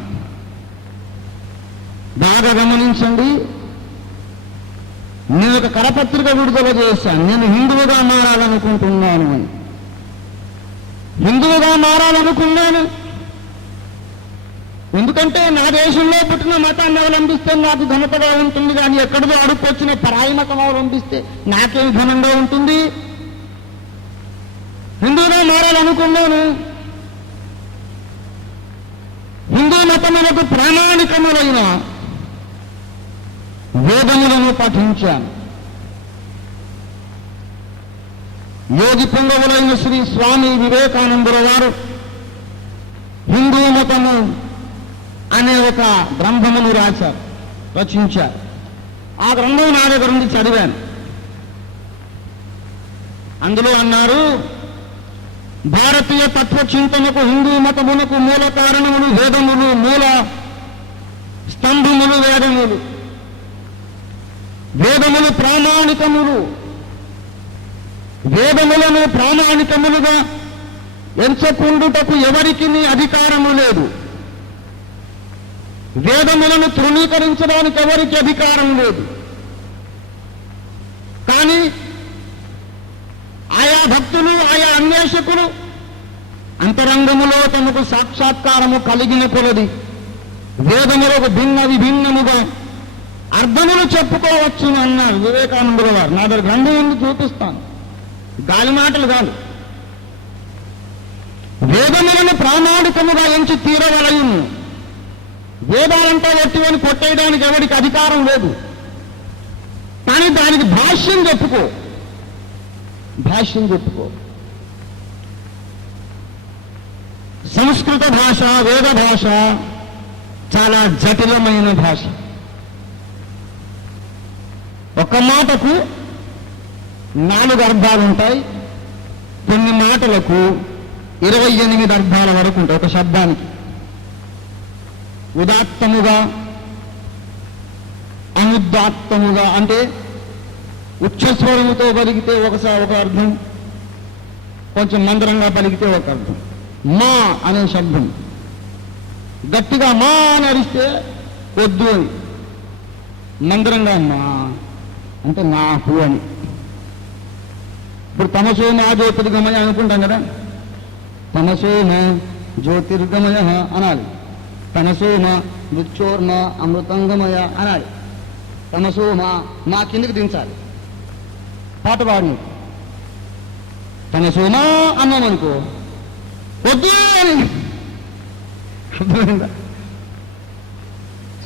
బాగా గమనించండి, నేను ఒక కరపత్రిక విడుదల చేశాను, నేను హిందువుగా మారాలనుకుంటున్నాను అని. హిందువుగా మారాలనుకున్నాను ఎందుకంటే నా దేశంలో పుట్టిన మతాన్ని అవలంబిస్తే నాకు ఘనతగా ఉంటుంది, కానీ ఎక్కడిదో అడుక్కొచ్చిన పరాయి మతం అవలంబిస్తే నాకేం ఘనంగా ఉంటుంది? హిందువుగా మారాలనుకున్నాను. హిందూ మతములకు ప్రామాణికములైన వేదములను పఠించాను. యోగి పుంగవులైన శ్రీ స్వామి వివేకానందుల వారు హిందూ మతము అనే ఒక గ్రంథమును రచించారు. ఆ గ్రంథం నా దగ్గర నుండి చదివాను. అందులో అన్నారు, భారతీయ తత్వచింతనకు హిందూ మతమునకు మూల కారణములు వేదములు, మూల స్తంభములు వేదములు. వేదములు ప్రామాణికములు. వేదములను ప్రామాణికములుగా ఎంచుకుండుటకు ఎవరికి అధికారము లేదు. వేదములను తృణీకరించడానికి ఎవరికి అధికారం లేదు. కానీ ఆయా భక్తులు, ఆయా అన్వేషకులు అంతరంగములో తమకు సాక్షాత్కారము కలిగిన కొలది వేదములకు విభిన్నముగా అర్థములు చెప్పుకోవచ్చును అన్నారు వివేకానందుల వారు. నా దగ్గర గ్రంథం ఉంది, చూపిస్తాను, గాలి మాటలు కాదు. వేదములను ప్రామాణికముగా ఎంచి తీరవలయును. వేదాలంతా ఒట్టివని కొట్టేయడానికి ఎవరికి అధికారం లేదు. కానీ దానికి భాష్యం చెప్పుకో. సంస్కృత భాష, వేద భాష చాలా జటిలమైన భాష. ఒక మాటకు 4 అర్థాలు ఉంటాయి. కొన్ని మాటలకు 28 అర్థాల వరకు ఉంటాయి ఒక శబ్దానికి. ఉదాత్తముగా, అనుదాత్తముగా అంటే ఉచ్చస్వరముతో పలికితే ఒక అర్థం, కొంచెం మందరంగా పలికితే ఒక అర్థం. మా అనే శబ్దం గట్టిగా మా అని అరిస్తే వద్దు అని, మందరంగా మా అంటే నాకు అని. ఇప్పుడు తమసో మా జ్యోతిర్గమయ అనుకుంటాం కదా, తమసోమ జ్యోతిర్గమయ అనాలి. తమసోమ మృత్యోర్మ అమృతంగమయ అనాలి. తమసోమ మా కిందికి దించాలి. పాట పాడిన తమసోమ అన్నామనుకో వద్దు అని.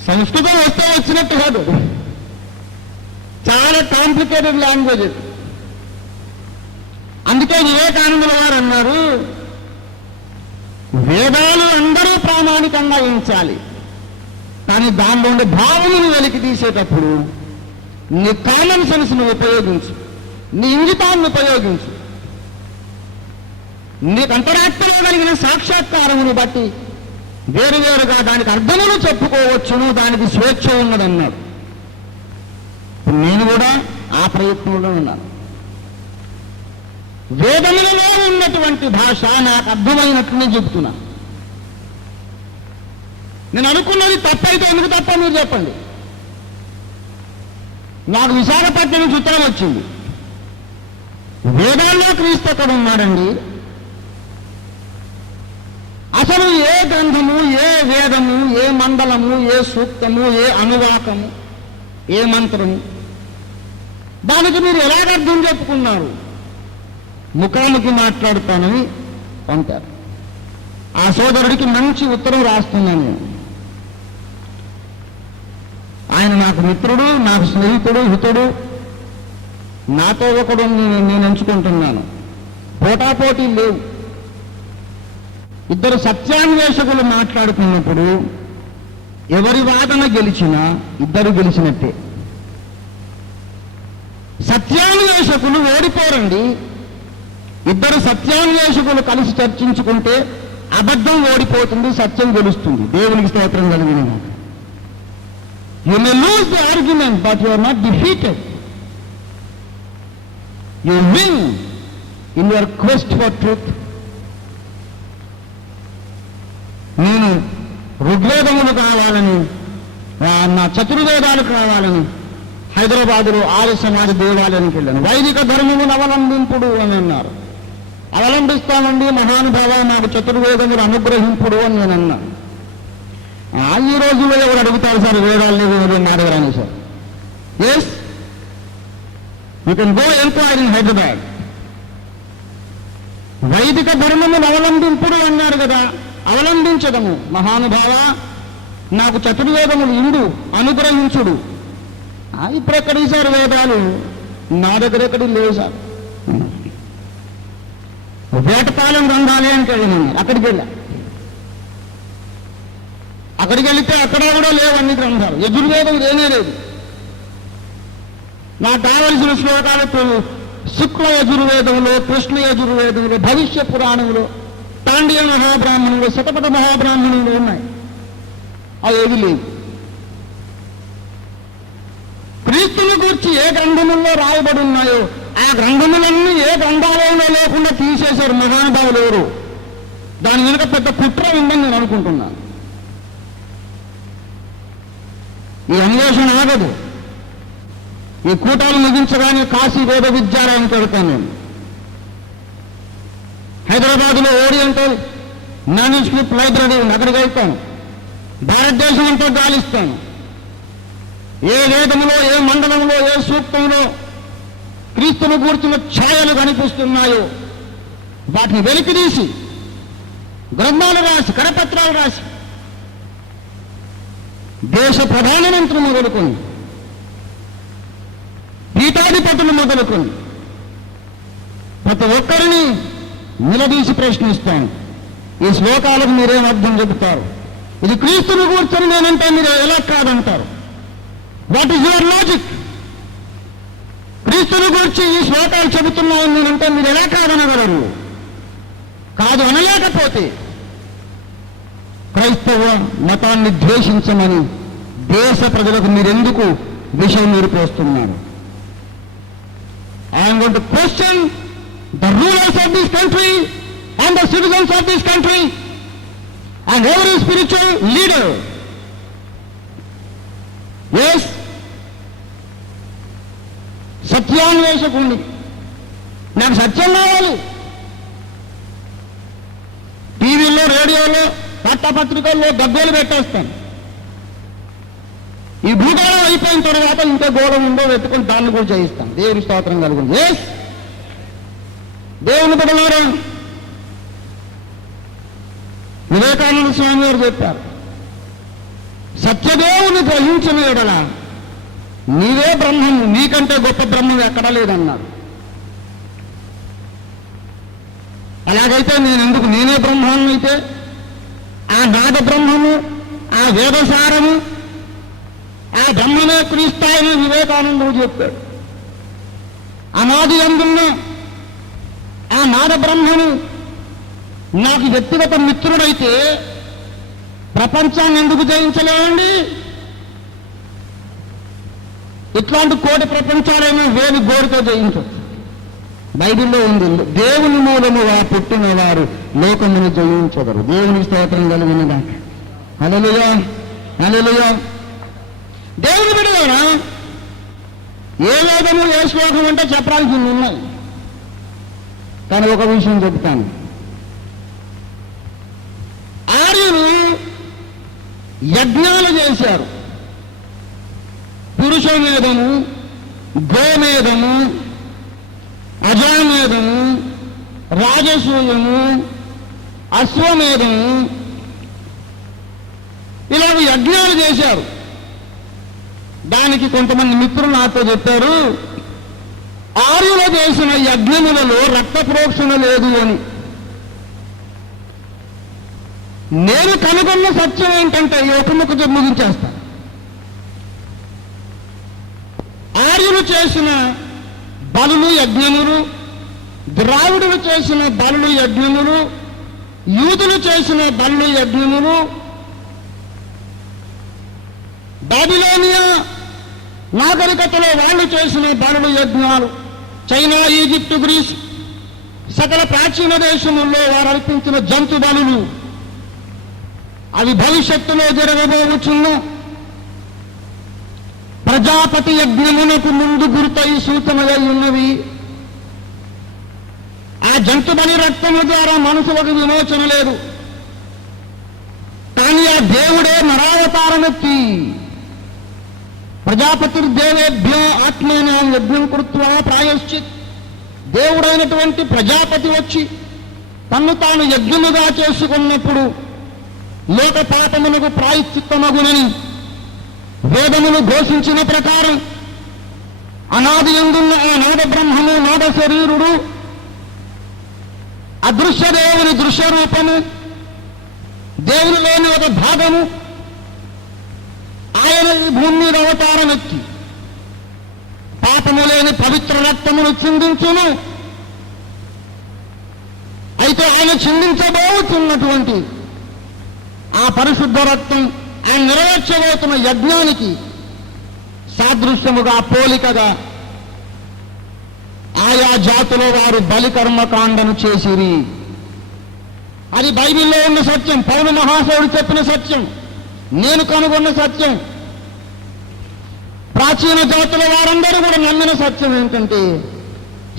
సంస్కృతం వస్తే వచ్చినట్టు కాదు, చాలా కాంప్లికేటెడ్ లాంగ్వేజ్. అందుకే వివేకానందుల వారు అన్నారు, వేదాలు ప్రామాణికంగా ఎంచాలి. కానీ దానిలో ఉండే భావమును వెలికి తీసేటప్పుడు నీ కామన్ సెన్స్ను ఉపయోగించు, నీ ఇంగితాన్ని ఉపయోగించు, నీకు అంతరాత్మలో కలిగిన సాక్షాత్కారమును బట్టి వేరువేరుగా దానికి అర్థములు చెప్పుకోవచ్చును, దానికి స్వేచ్ఛ ఉన్నదన్నాడు. నేను కూడా ఆ ప్రయత్నంలో ఉన్నాను. వేదములలో ఉన్నటువంటి భాష నాకు అర్థమైనట్లనే చెప్తున్నా. నేను అనుకున్నది తప్పైతే ఎందుకు తప్ప మీరు చెప్పండి. నాకు విశాఖపట్నం నుంచి ఉత్తరం వచ్చింది. వేదాల్లో క్రీస్తు ఎక్కడ ఉన్నాడండి? అసలు ఏ గ్రంథము, ఏ వేదము, ఏ మండలము, ఏ సూక్తము, ఏ అనువాకము, ఏ మంత్రము, దానికి మీరు ఎలాగ అర్థం చెప్పుకున్నారు? ముఖాముఖి మాట్లాడుతానని పంపారు. ఆ సోదరుడికి మంచి ఉత్తరం రాస్తున్నాను నేను. ఆయన నాకు మిత్రుడు, నాకు స్నేహితుడు, హితుడు, నాతో ఒకడు నేను ఎంచుకుంటున్నాను. పోటాపోటీ లేవు. ఇద్దరు సత్యాన్వేషకులు మాట్లాడుతున్నప్పుడు ఎవరి వాదన గెలిచినా ఇద్దరు గెలిచినట్టే. సత్యాన్వేషకులు ఓడిపోరండి. ఇద్దరు సత్యాన్వేషకులు కలిసి చర్చించుకుంటే అబద్ధం ఓడిపోతుంది, సత్యం గెలుస్తుంది. దేవునికి స్తోత్రం కలిగిన. You may lose the argument but you are not defeated. You win in your quest for truth. నేను ఋగ్వేదములు కావాలని, నా చతుర్వేదాలు కావాలని హైదరాబాదులో ఆర్య సమాజ దేవాలయానికి వెళ్ళాను. వైదిక ధర్మమును అవలంబింపుడు అని అన్నారు. అవలంబిస్తామండి మహానుభావ, మాకు చతుర్వేదములు అనుగ్రహింపుడు అని నేను అన్నాను. ఈ రోజుల్లో ఎవరు అడుగుతారు సార్ వేదాలు లేవు నా దగ్గర అని sir. Yes, you can go enquiry in Hyderabad. వైదిక ధర్మమును అవలంబింపుడు అన్నారు కదా, అవలంబించడము. మహానుభావ, నాకు చతుర్వేదములు ఇందు అనుగ్రహించుడు. ఇప్పుడు ఎక్కడి సార్ వేదాలు? నా దగ్గర ఎక్కడి లేవు సార్. వేటపాలెం గ్రంథాలయానికి వెళ్ళినాను. అక్కడికి వెళ్ళా. అక్కడికి వెళితే అక్కడ కూడా లేవు అన్ని గ్రంథాలు. యజుర్వేదం ఏమీ లేదు. నాకు కావలసిన శ్లోకాలు శుక్ల యజుర్వేదంలో, కృష్ణ యజుర్వేదంలో, భవిష్య పురాణంలో, తాండియ మహాబ్రాహ్మణంలో, శతపథ మహాబ్రాహ్మణంలో ఉన్నాయి. అవి ఏవి లేవు. క్రీస్తుని గురించి ఏ గ్రంథముల్లో రాయబడి ఉన్నాయో ఆ గ్రంథములన్నీ ఏ గ్రంథాలయంలో లేకుండా తీసేశారు మహానుభావులు ఎవరు. దాని వెనుక పెద్ద కుట్ర ఉందని నేను అనుకుంటున్నాను. ఈ అన్వేషణ ఆగదు. ఈ కూటాలు ముగించగానే కాశీ వేద విద్యాలయానికి వెళ్తాను నేను. హైదరాబాద్లో ఓరియంటల్ మాన్యుస్క్రిప్ట్ లైబ్రరీ ఉంది, అక్కడికి వెళ్తాను. భారతదేశం అంతా గాలిస్తాను. ఏ వేదములో, ఏ మండలంలో, ఏ సూక్తంలో క్రీస్తును గూర్చిన ఛాయలు కనిపిస్తున్నాయో వాటిని వెలికితీసి గ్రంథాలు రాసి, కరపత్రాలు రాసి, దేశ ప్రధానమంత్రి మొదలుకొని, పీఠాధిపతులు మొదలుకొని ప్రతి ఒక్కరిని నిలదీసి ప్రశ్నిస్తాను. ఈ శ్లోకాలకు మీరేం అర్థం చెబుతారు? ఇది క్రీస్తును కూర్చొని నేనంటే మీరు ఎలా కాదంటారు? What is your logic? క్రీస్తుని గురించి ఈ శ్లోకాలు చెబుతున్నాయని నేనంటే మీరు ఎలా కాదనగలరు? కాదు అనలేకపోతే క్రైస్తవ మతాన్ని ద్వేషించమని దేశ ప్రజలకు మీరెందుకు విషయం మీరిపోస్తున్నారు? I'm going to question the rulers of this country and the citizens of this country and every spiritual leader. Yes, సత్యాన్వేషకుణ్ణి. నాకు సత్యం కావాలి. టీవీలో, రేడియోలో, వార్తాపత్రికల్లో గగ్గోలు పెట్టేస్తాను. ఈ భూగోళం అయిపోయిన తర్వాత ఇంకో గోళం ఉందో వెతుకుని దాన్ని కూడా చేయిస్తాను. దేవుని స్తోత్రం కలుగుతుంది. ఎస్, దేవుని బిడ్డలారా, వివేకానంద స్వామి గారు చెప్పారు, సత్యదేవుని గ్రహించిన ఎడల నీవే బ్రహ్మము, నీకంటే గొప్ప బ్రహ్మం ఎక్కడా లేదన్నారు. అలాగైతే నేనే బ్రహ్మాన్ని అయితే ఆ నా నాద బ్రహ్మము, ఆ వేదసారము, ఆ బ్రహ్మమే క్రీస్తాయని వివేకానందుడు చెప్పాడు. అనాది అందున్న ఆ నాద బ్రహ్మను నాకు వ్యక్తిగత మిత్రుడైతే ప్రపంచాన్ని ఎందుకు జయించలేమండి? ఇట్లాంటి కోటి ప్రపంచాలైనా వేలు గోరుతో జయించవచ్చు. బైబిల్లో ఉంది, దేవుని మూలముగా పుట్టిన వారు లోకమును జయించగరు. దేవుని స్తోత్రం కలిగినదా. హల్లెలూయా, హల్లెలూయా. దేవుని బిడ్డలారా, ఏ వేదము ఏ శ్లోకం అంటే చెప్పడానికి ఇన్ని ఉన్నాయి. కానీ ఒక విషయం చెప్తాను. ఆర్యులు యజ్ఞాలు చేశారు. పురుషమేధము, గోమేధము, అజామేధము, రాజసూయము, అశ్వమేధము, ఇలాగ యజ్ఞాలు చేశారు. దానికి కొంతమంది మిత్రులు నాతో చెప్పారు, ఆర్యులు చేసిన యజ్ఞములలో రక్త ప్రోక్షణ లేదు అని. నేను కనుగొన్న సత్యం ఏంటంటే ఒకముఖ ముగించేస్తా. ఆర్యులు చేసిన బలులు యజ్ఞములు, ద్రావిడులు చేసిన బలులు యజ్ఞములు, యూదులు చేసిన బలులు యజ్ఞములు, బాబిలోనియా నాగరికతలో వాళ్ళు చేసిన బలులు యజ్ఞాలు, చైనా, ఈజిప్టు, గ్రీస్ సకల ప్రాచీన దేశముల్లో వారు అర్పించిన జంతు బలులు, అవి భవిష్యత్తులో జరగబోచున్న ప్రజాపతి యజ్ఞమునకు ముందు గుర్తై సూచనగా ఉన్నవి. ఆ జంతు బలి రక్తము ద్వారా మనుషులకు విమోచన లేదు. కానీ ఆ దేవుడే నరావతారమెత్తి ప్రజాపతిర్దేవేభ్యో ఆత్మేన యజ్ఞం కృత్వా ప్రాయశ్చిత్, దేవుడైనటువంటి ప్రజాపతి వచ్చి తన్ను తాను యజ్ఞముగా చేసుకున్నప్పుడు లోక పాపమునకు ప్రాయశ్చిత్తమగునని వేదములు ఘోషించిన ప్రకారం అనాది యందున్న ఆ నాద బ్రహ్మము, నాద శరీరుడు, అదృశ్య దేవుని దృశ్య రూపము, దేవునిలోని ఒక భాగము, ఆయన ఈ భూమి మీద అవతారమెత్తి పాపము లేని పవిత్ర రక్తమును చిందించును. అయితే ఆయన చిందించబోతున్నటువంటి ఆ పరిశుద్ధ రక్తం, ఆయన నెరవేర్చబోతున్న యజ్ఞానికి సాదృశ్యముగా, పోలికగా ఆయా జాతుల వారు బలికర్మకాండను చేసిరి. అది బైబిల్లో ఉన్న సత్యం, పౌలు మహాశయుడు చెప్పిన సత్యం, నేను కనుగొన్న సత్యం. ప్రాచీన జాతుల వారందరూ కూడా నమ్మిన సత్యం ఏంటంటే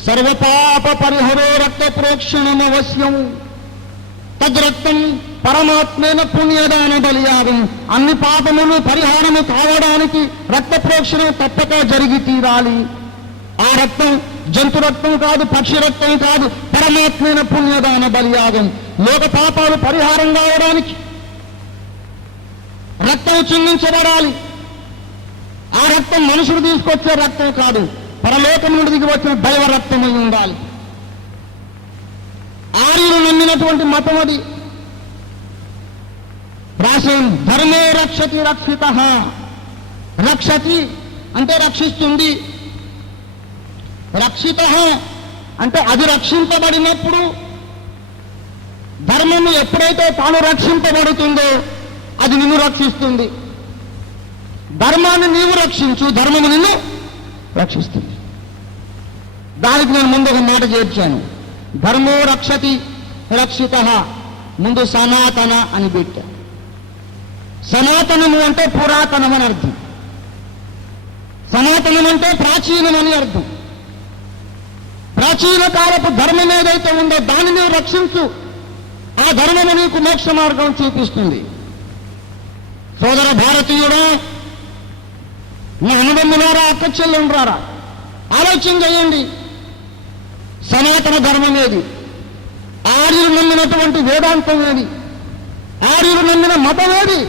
సర్వపాప పరిహరో రక్త ప్రోక్షణమవశ్యం, తద్రక్తం పరమాత్మైన పుణ్యదాన బలియాగం. అన్ని పాపములు పరిహారము కావడానికి రక్త ప్రోక్షణం తప్పక జరిగి తీరాలి. ఆ రక్తం జంతు రక్తం కాదు, పక్షి రక్తం కాదు, పరమాత్మైన పుణ్యదాన బలియాగం. లోక పాపాలు పరిహారం కావడానికి రక్తం చిందించబడాలి. ఆ రక్తం మనుషుడు తీసుకొచ్చే రక్తం కాదు, పరలోకం నుండి దిగి వచ్చిన దైవ రక్తమై ఉండాలి. ఆర్యులు నమ్మినటువంటి మతం అది. రాసం ధర్మే రక్షతి రక్షిత. రక్షతి అంటే రక్షిస్తుంది, రక్షిత అంటే అది రక్షింపబడినప్పుడు. ధర్మము ఎప్పుడైతే తాను రక్షింపబడుతుందో అది నిన్ను రక్షిస్తుంది. ధర్మాన్ని నీవు రక్షించు, ధర్మము నిన్ను రక్షిస్తుంది. దానికి నేను ముందు ఒక మాట చేర్చాను. ధర్మో రక్షతి రక్షిత, ముందు సనాతన అని పెట్టా. సనాతనము అంటే పురాతనం అని అర్థం. సనాతనం అంటే ప్రాచీనం అని అర్థం. ప్రాచీన కాలపు ధర్మం ఏదైతే ఉందో దాన్ని నీవు రక్షించు. ఆ ధర్మము నీకు మోక్ష మార్గం చూపిస్తుంది. సోదర భారతీయుడా, నా అనుబంధులారా, అక్క చెల్లెండ్రారా, ఆలోచన చేయండి. సనాతన ధర్మం ఏది? ఆర్యులు నమ్మినటువంటి వేదాంతం ఏది? ఆర్యులు నమ్మిన మతం ఏది?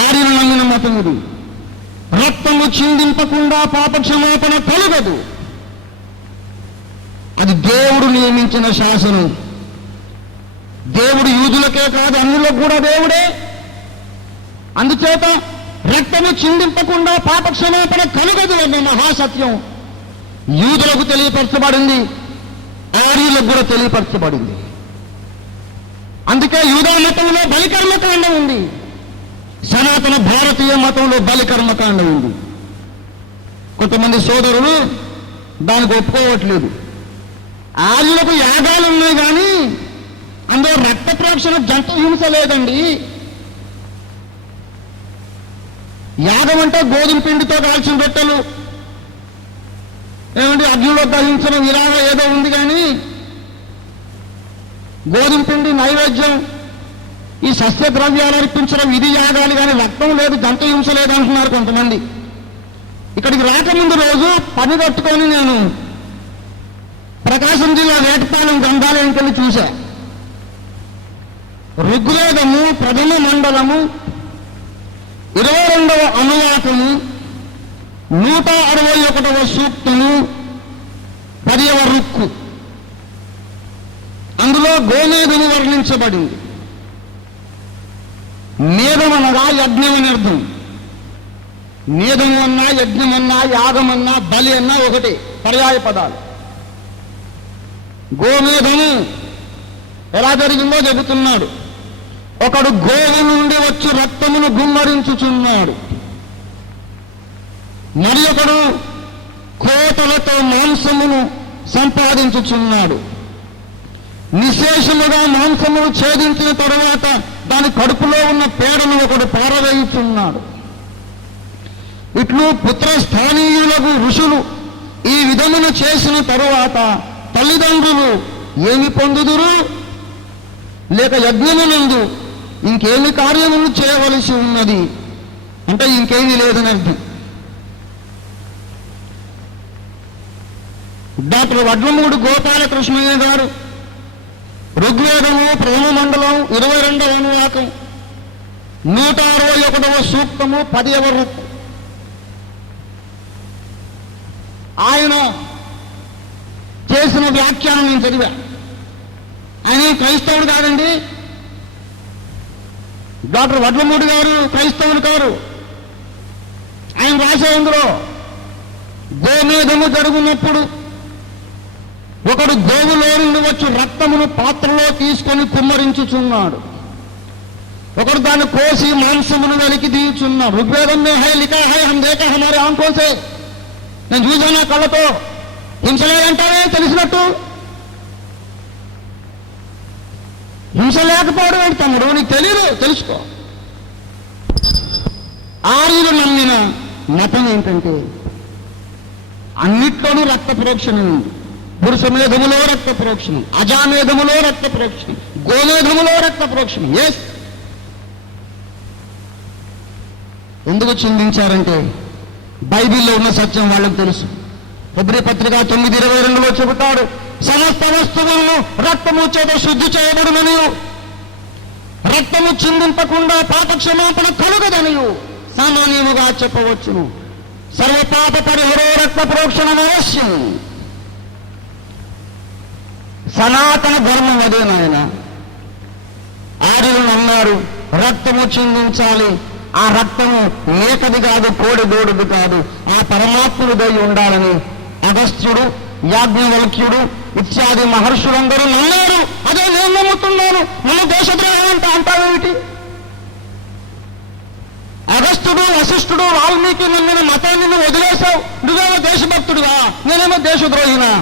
ఆర్యులు నమ్మిన మతం ఇది. రక్తము చిందింపకుండా పాపక్షమాపణ కలగదు. అది దేవుడు నియమించిన శాసనం. దేవుడు యూదులకే కాదు అన్యులకు కూడా దేవుడే. అందుచేత రక్తము చిందింపకుండా పాప క్షమాపణ కలుగదు అన్న మహాసత్యం యూదులకు తెలియపరచబడింది, ఆర్యులకు కూడా తెలియపరచబడింది. అందుకే యూదా మతంలో బలికర్మకాండ ఉంది, సనాతన భారతీయ మతంలో బలికర్మకాండ ఉంది. కొంతమంది సోదరులు దానికి ఒప్పుకోవట్లేదు. ఆర్యులకు యాగాలు ఉన్నాయి కానీ అందులో రక్త ప్రోక్షణ జంతు హింస లేదండి. యాగం అంటే గోధుమ పిండితో కాల్చిన రొట్టెలు, ఏమంటే అగ్నిలో దహించడం ఇలాగ ఏదో ఉంది కానీ గోధుమ పిండి నైవేద్యం, ఈ సస్య ద్రవ్యాలు అర్పించడం ఇది యాగాలు కానీ రక్తం లేదు, జంతు హింస లేదు అంటున్నారు కొంతమంది. ఇక్కడికి రాకముందు రోజు పని కట్టుకొని నేను ప్రకాశం జిల్లా వేటపాలెం గ్రంథాలయంకి వెళ్ళి చూశా. ఋగ్వేదము ప్రథమ మండలము 22వ అనువాకము 161వ సూక్తము 10వ రుక్కు, అందులో గోమేధము వర్ణించబడింది. మేధమనగా యజ్ఞం అని అర్థం. మేధము అన్నా, యజ్ఞమన్నా, యాగమన్నా, బలి అన్నా ఒకటి, పర్యాయ పదాలు. గోమేధము ఎలా జరిగిందో చెబుతున్నాడు. ఒకడు గోవు నుండి వచ్చి రక్తమును గుమ్మరించుచున్నాడు, మరి ఒకడు కోతలతో మాంసమును సంపాదించుచున్నాడు. నిశేషముగా మాంసమును ఛేదించిన తరువాత దాని కడుపులో ఉన్న పేడను ఒకడు పారవేయుచున్నాడు. ఇట్లు పుత్రస్థానీయులకు ఋషులు ఈ విధమును చేసిన తరువాత తల్లిదండ్రులు ఏమి పొందుదురు? లేక యజ్ఞమునందు ఇంకేమి కార్యములు చేయవలసి ఉన్నది అంటే ఇంకేమీ లేదని అర్థం. డాక్టర్ వడ్లమూడి గోపాలకృష్ణయ్య గారు ఋగ్వేదము ప్రథమ మండలం 22వ అనువాకం 161వ సూక్తము 10వ రుక్కు, ఆయన చేసిన వ్యాఖ్యానం నేను చదివా. ఆయన క్రైస్తవుడు కాదండి, డాక్టర్ వడ్లమూడి గారు క్రైస్తవులు కారు. ఆయన రాసే ఇందులో గోమేధము జరుగునప్పుడు ఒకడు గోవులో నుండి వచ్చి రక్తమును పాత్రలో తీసుకొని కుమ్మరించుచున్నాడు, ఒకడు దాన్ని కోసి మాంసమును వెలికి తీయుచున్నాడు. ఋగ్వేదం మే హై లిఖా హై హమ్ దేఖా హమారే ఆంఖో సే, నేను చూసాను కళ్ళతో. హింస లేదంటావే తెలిసినట్టు. హింస లేకపోవడం ఏంటి తమ్ముడు, నీకు తెలియదు, తెలుసుకో. ఆర్యులు నమ్మిన మతం ఏంటంటే అన్నిట్లోనూ రక్త ప్రోక్షణం ఉంది. పురుష మేధములో రక్త ప్రోక్షణం, అజామేధములో రక్త ప్రోక్షణం, గోమేధములో రక్త ప్రోక్షణం. ఎస్, ఎందుకు చిందించారంటే బైబిల్లో ఉన్న సత్యం వాళ్ళకి తెలుసు. హెబ్రీ పత్రిక 9:22లో చెబుతాడు, సమస్త వస్తువులను రక్తము చేత శుద్ధి చేయబడుననియు రక్తము చిందింపకుండా పాప క్షమాపణ కలుగదనియు సామాన్యముగా చెప్పవచ్చును. సర్వపాప పరిహరో రక్త ప్రోక్షణం అవశ్యం. సనాతన ధర్మం అదే నాయన. ఆర్యులు అన్నారు రక్తము చిందించాలి, ఆ రక్తము మేకది కాదు, కోడి దూడది కాదు, ఆ పరమాత్ముడిదై ఉండాలని అగస్త్యుడు, యాజ్ఞవల్క్యుడు ఇత్యాది మహర్షులందరూ నమ్మారు. అదే నేను నమ్ముతున్నాను. నన్ను దేశద్రోహం అంటావేమిటి? అగస్త్యుడు, వశిష్ఠుడు, వాల్మీకి నమ్మిన మతాన్ని నువ్వు వదిలేశావు. నువ్వేమో దేశభక్తుడుగా, నేనేమో దేశద్రోహినా?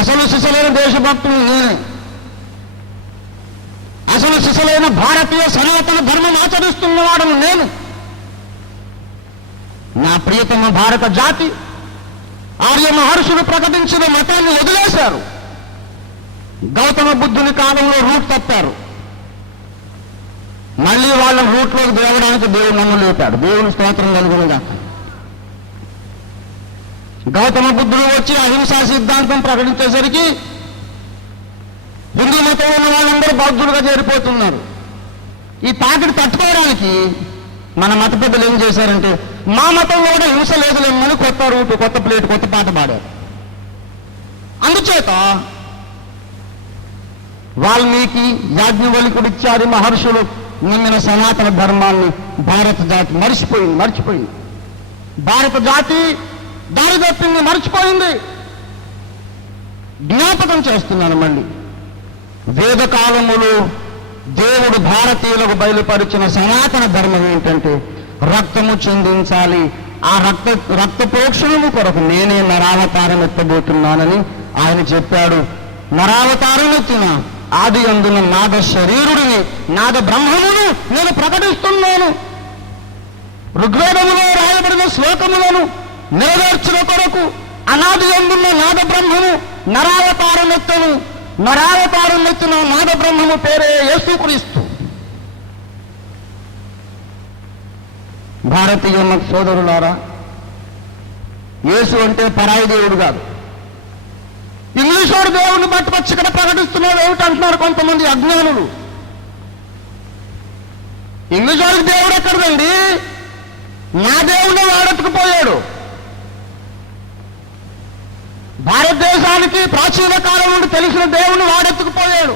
అసలు సిసలైన దేశభక్తుడు నేనే. అసలు సిసలైన భారతీయ సనాతన ధర్మం ఆచరిస్తున్నవాడను నేను. నా ప్రియతమ భారత జాతి ఆర్య మహర్షులు ప్రకటించిన మతాన్ని వదిలేశారు. గౌతమ బుద్ధుని కాలంలో రూట్ తప్పారు. మళ్ళీ వాళ్ళ రూట్లోకి దేవడానికి దేవుడు నన్ను లేపాడు. దేవుని స్తోత్రం కలుగునుగాక. గౌతమ బుద్ధుడు వచ్చి అహింసా సిద్ధాంతం ప్రకటించేసరికి హిందూ మతం ఉన్న వాళ్ళందరూ బౌద్ధులుగా చేరిపోతున్నారు. ఈ తాకిడి తట్టుకోవడానికి మన మత పెద్దలు ఏం చేశారంటే, మా మతంలో కూడా హింస లేదులేమని కొత్త రూటు, కొత్త ప్లేట్, కొత్త పాట పాడారు. అందుచేత వాల్మీకి, యాజ్ఞవల్కుడు ఇత్యాది మహర్షులు నమ్మిన సనాతన ధర్మాన్ని భారత జాతి మర్చిపోయింది. భారత జాతి దారి తప్పింది, మర్చిపోయింది. జ్ఞాపకం చేస్తున్నాను మళ్ళీ. వేదకాలములో దేవుడు భారతీయులకు బయలుపరిచిన సనాతన ధర్మం ఏంటంటే రక్తము చెందించాలి. ఆ రక్త ప్రోక్షణము కొరకు నేనే నరావతారం ఎత్తబోతున్నానని ఆయన చెప్పాడు. నరావతారం ఎత్తిన ఆది అందున నాద శరీరుడిని, నాద బ్రహ్మమును నేను ప్రకటిస్తున్నాను. ఋగ్వేదములో రాయబడిన శ్లోకములను నెరవేర్చిన కొరకు అనాది అందున్న నాద బ్రహ్మము నరావతారం ఎత్తను. నరావతారం ఎత్తిన నాద బ్రహ్మము పేరే యేసుక్రీస్తు. భారతీయ సోదరులారా, యేసు అంటే పరాయి దేవుడు కాదు. ఇంగ్లీష్ వాడు దేవుడిని పట్టుకొచ్చి ఇక్కడ ప్రకటిస్తున్నాడు ఏమిటంటున్నారు కొంతమంది అజ్ఞానులు. ఇంగ్లీష్ వాడికి దేవుడు ఎక్కడండి? నా దేవుడిని వాడెత్తుకుపోయాడు. భారతదేశానికి ప్రాచీన కాలం నుండి తెలిసిన దేవుడిని వాడెత్తుకుపోయాడు.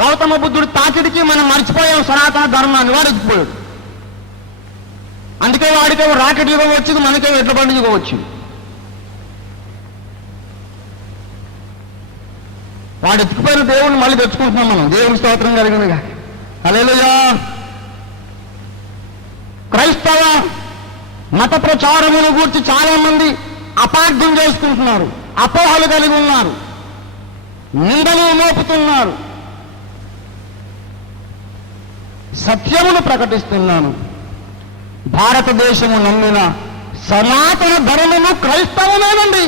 గౌతమ బుద్ధుడు తాకిడికి మనం మర్చిపోయాం సనాతన ధర్మాన్ని, వాడెత్తుకుపోయాడు. అందుకే వాడికేమో రాకెట్ యుగం వచ్చింది, మనకేమో ఎడ్ల బండి యుగం వచ్చింది. వాడు ఎత్తుకుపోయిన దేవుడిని మళ్ళీ తెచ్చుకుంటున్నాం మనం. దేవుని స్తోత్రం కలిగినగా. హల్లెలూయా. క్రైస్తవ మత ప్రచారమును గురించి చాలా మంది అపార్థం చేసుకుంటున్నారు, అపోహలు కలిగి ఉన్నారు, నిందలు మోపుతున్నారు. సత్యమును ప్రకటిస్తున్నాను. భారతదేశము నమ్మిన సనాతన ధర్మము క్రైస్తవమేనండి.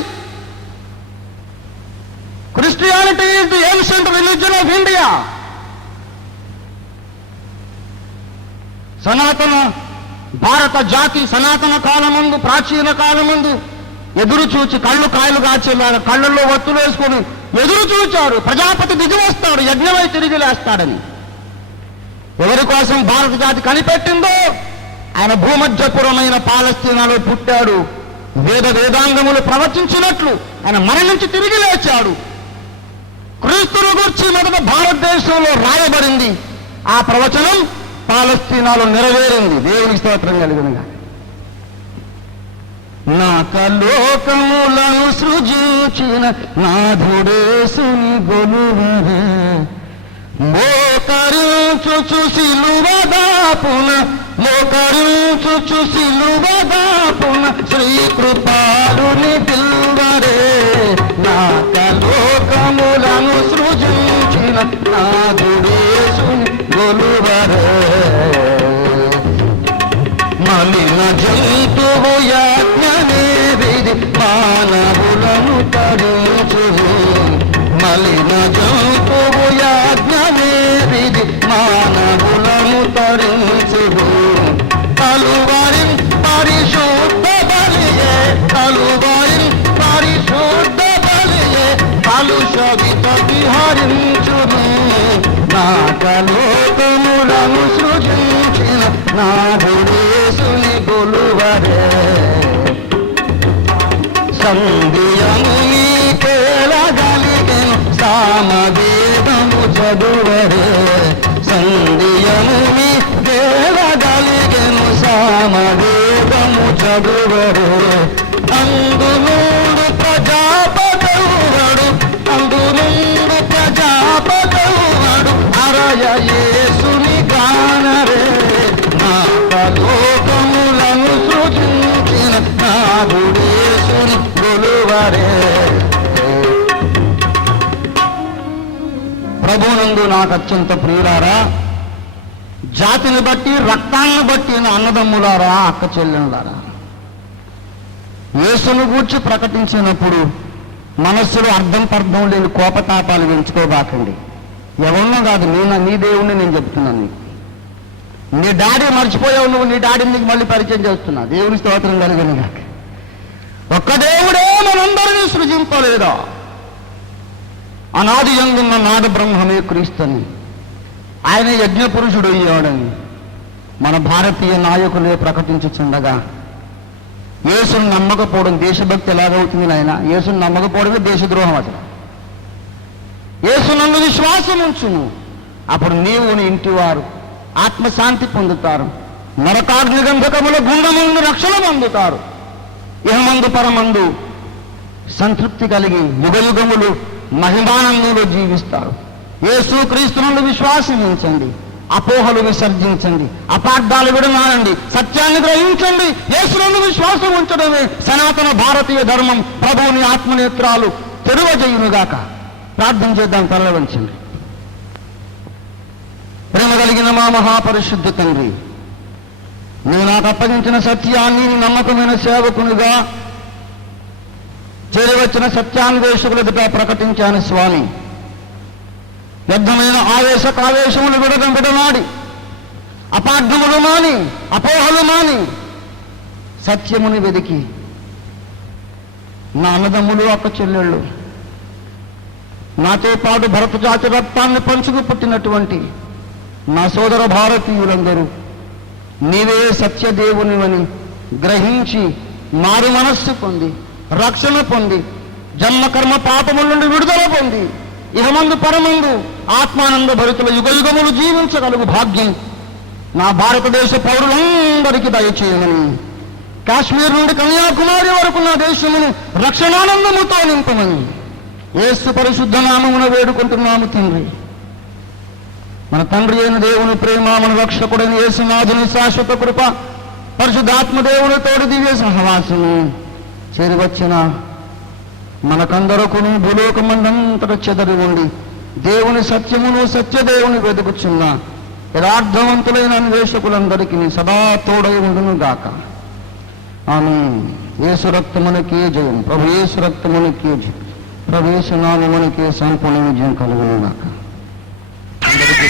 Christianity is the ancient religion of India. సనాతన భారత జాతి సనాతన కాలమందు, ప్రాచీన కాలమందు ఎదురు చూచి కళ్ళు కాయలు కాచేలాగా కళ్ళల్లో ఒత్తులు వేసుకొని ఎదురు చూచారు. ప్రజాపతి దిగి వస్తాడు, యజ్ఞమై తిరిగి లేస్తాడని. ఎవరి కోసం భారత జాతి కనిపెట్టిందో ఆయన భూమధ్యపురమైన పాలస్తీనాలో పుట్టాడు. వేదాంగములు ప్రవచించినట్లు ఆయన మరణించి తిరిగి లేచాడు. క్రీస్తును గురించి మొదట భారతదేశంలో రాయబడింది. ఆ ప్రవచనం పాలస్తీనాలో నెరవేరింది. దేవునికి స్తోత్రం కలిగినగా. నాకలోకములను సృజించిన నాథుడేసుని గొలువరే, మోకరించుచు సిలువదాపున, మోకరించుచు సిలువదాపున శ్రీకృపాలుని పిల్వరే. నాకలోకములను సృజించిన నాథుడేసుని గొలువరే. మలిన జంతువు యాజ్ఞనే విధి మానవులను తరించు. మలిన జంతువు యాజ్ఞనే విధి మానవులను తరించు. కలువరి పరిశుద్ధ బలియే, కలువరి పరిశుద్ధ బలియే కలుష విహరించును. నాకలోకములను సృజించిన నాథుడేసుని గొలువరే. సంధ్యము నీకేలగలిగెను సామవేదము చదువరే. సంధ్యము నీకేలగలిగెను సామవేదము చదువరే. అందునుండు ప్రజాపదవుడు, అందునుండు ప్రజాపదవుడు అరయ యేసుని గానరే. నాకలోకములను సృజించిన నాథుడేసుని గొలువరే. ప్రభువునందు నాకు అత్యంత ప్రియులారా, జాతిని బట్టి రక్తాన్ని బట్టి నా అన్నదమ్ములారా, అక్క చెల్లెళ్ళారా, యేసును గూర్చి ప్రకటించినప్పుడు మనస్సులో అర్థం పర్థం లేని కోపతాపాలు పెంచుకోబాకండి. ఎవరినో కాదు, నీ దేవుణ్ణి నేను చెప్తున్నాను నీకు. నీ డాడీ మర్చిపోయావు నువ్వు, నీ డాడీని నీకు మళ్ళీ పరిచయం చేస్తున్నా. దేవుని స్తోత్రం కలిగిన నాకు. ఒక్క దేవుడే మనందరినీ సృజింపలేదా? అనాది యందున్న నాద బ్రహ్మమే క్రీస్తుని, ఆయన యజ్ఞపురుషుడు అయ్యాడని మన భారతీయ నాయకులే ప్రకటించుచుండగా యేసును నమ్మకపోవడం దేశభక్తి ఎలాగవుతుంది నాయన? యేసును నమ్మకపోవడమే దేశద్రోహం. అసలు యేసునందు విశ్వాసం ఉంచును, అప్పుడు నీవు నీ ఇంటి వారు ఆత్మశాంతి పొందుతారు, నరకాగ్ని గంధకముల గుండములను రక్షణ పొందుతారు, ఇహమందు పరమందు సంతృప్తి కలిగి యుగయుగములు మహిమానందంలో జీవిస్తారు. యేసు క్రీస్తునందు విశ్వాసం ఉంచండి, అపోహలు విసర్జించండి, అపార్థాలు విడనాడండి, సత్యాన్ని గ్రహించండి. యేసునందు విశ్వాసం ఉంచడమే సనాతన భారతీయ ధర్మం. ప్రభువుని ఆత్మనేత్రాలు తెరువజేయునుగాక. ప్రార్థన చేద్దాం, తల వంచండి. ప్రేమ కలిగిన మా మహాపరిశుద్ధ తండ్రి, నేను నాకు అప్పగించిన సత్యాన్ని నమ్మకమైన సేవకునిగా చేరవచ్చిన సత్యాన్వేషకుల ఎదుట ప్రకటించాను స్వామి. వ్యర్థమైన ఆవేశములు విడనాడి, అపార్థములు మాని, అపోహలు మాని, సత్యముని వెదికి నా అన్నదమ్ములు అక్క చెల్లెళ్ళు, నాతో పాటు భరత జాతి రక్తాన్ని పంచుకు పుట్టినటువంటి నా సోదర భారతీయులందరూ నీవే సత్యదేవునివని గ్రహించి మారు మనస్సు పొంది, రక్షణ పొంది, జన్మకర్మ పాపముల నుండి విడుదల పొంది, ఇహమందు పరమందు ఆత్మానంద భరితుల యుగయుగములు జీవించగలుగు భాగ్యం నా భారతదేశ పౌరులందరికీ దయచేయమని, కాశ్మీర్ నుండి కన్యాకుమారి వరకు నా దేశమును రక్షణానందముతో నింపమని యేసు పరిశుద్ధ నామమున వేడుకుంటున్నాము తండ్రి. మన తండ్రి అయిన దేవుని ప్రేమ, మన రక్షకుడైన యేసునాథుని శాశ్వత కృప, పరిశుద్ధాత్మ దేవుని తోడు దివ్య సహవాసము చేరివచ్చిన మనకందరకును భూలోకమందంతట చెదరి ఉండి దేవుని సత్యమును సత్యదేవుని వెతుకుచున్న యథార్థవంతులైన అన్వేషకులందరికీ సదా తోడై ఉండును గాక. ఆమేన్. యేసు రక్తమునకే జయం, ప్రభు యేసు రక్తమునకే జయం, ప్రభు యేసు నామమునకే సంపూర్ణ విజయం కలుగును గాక. అందరికీ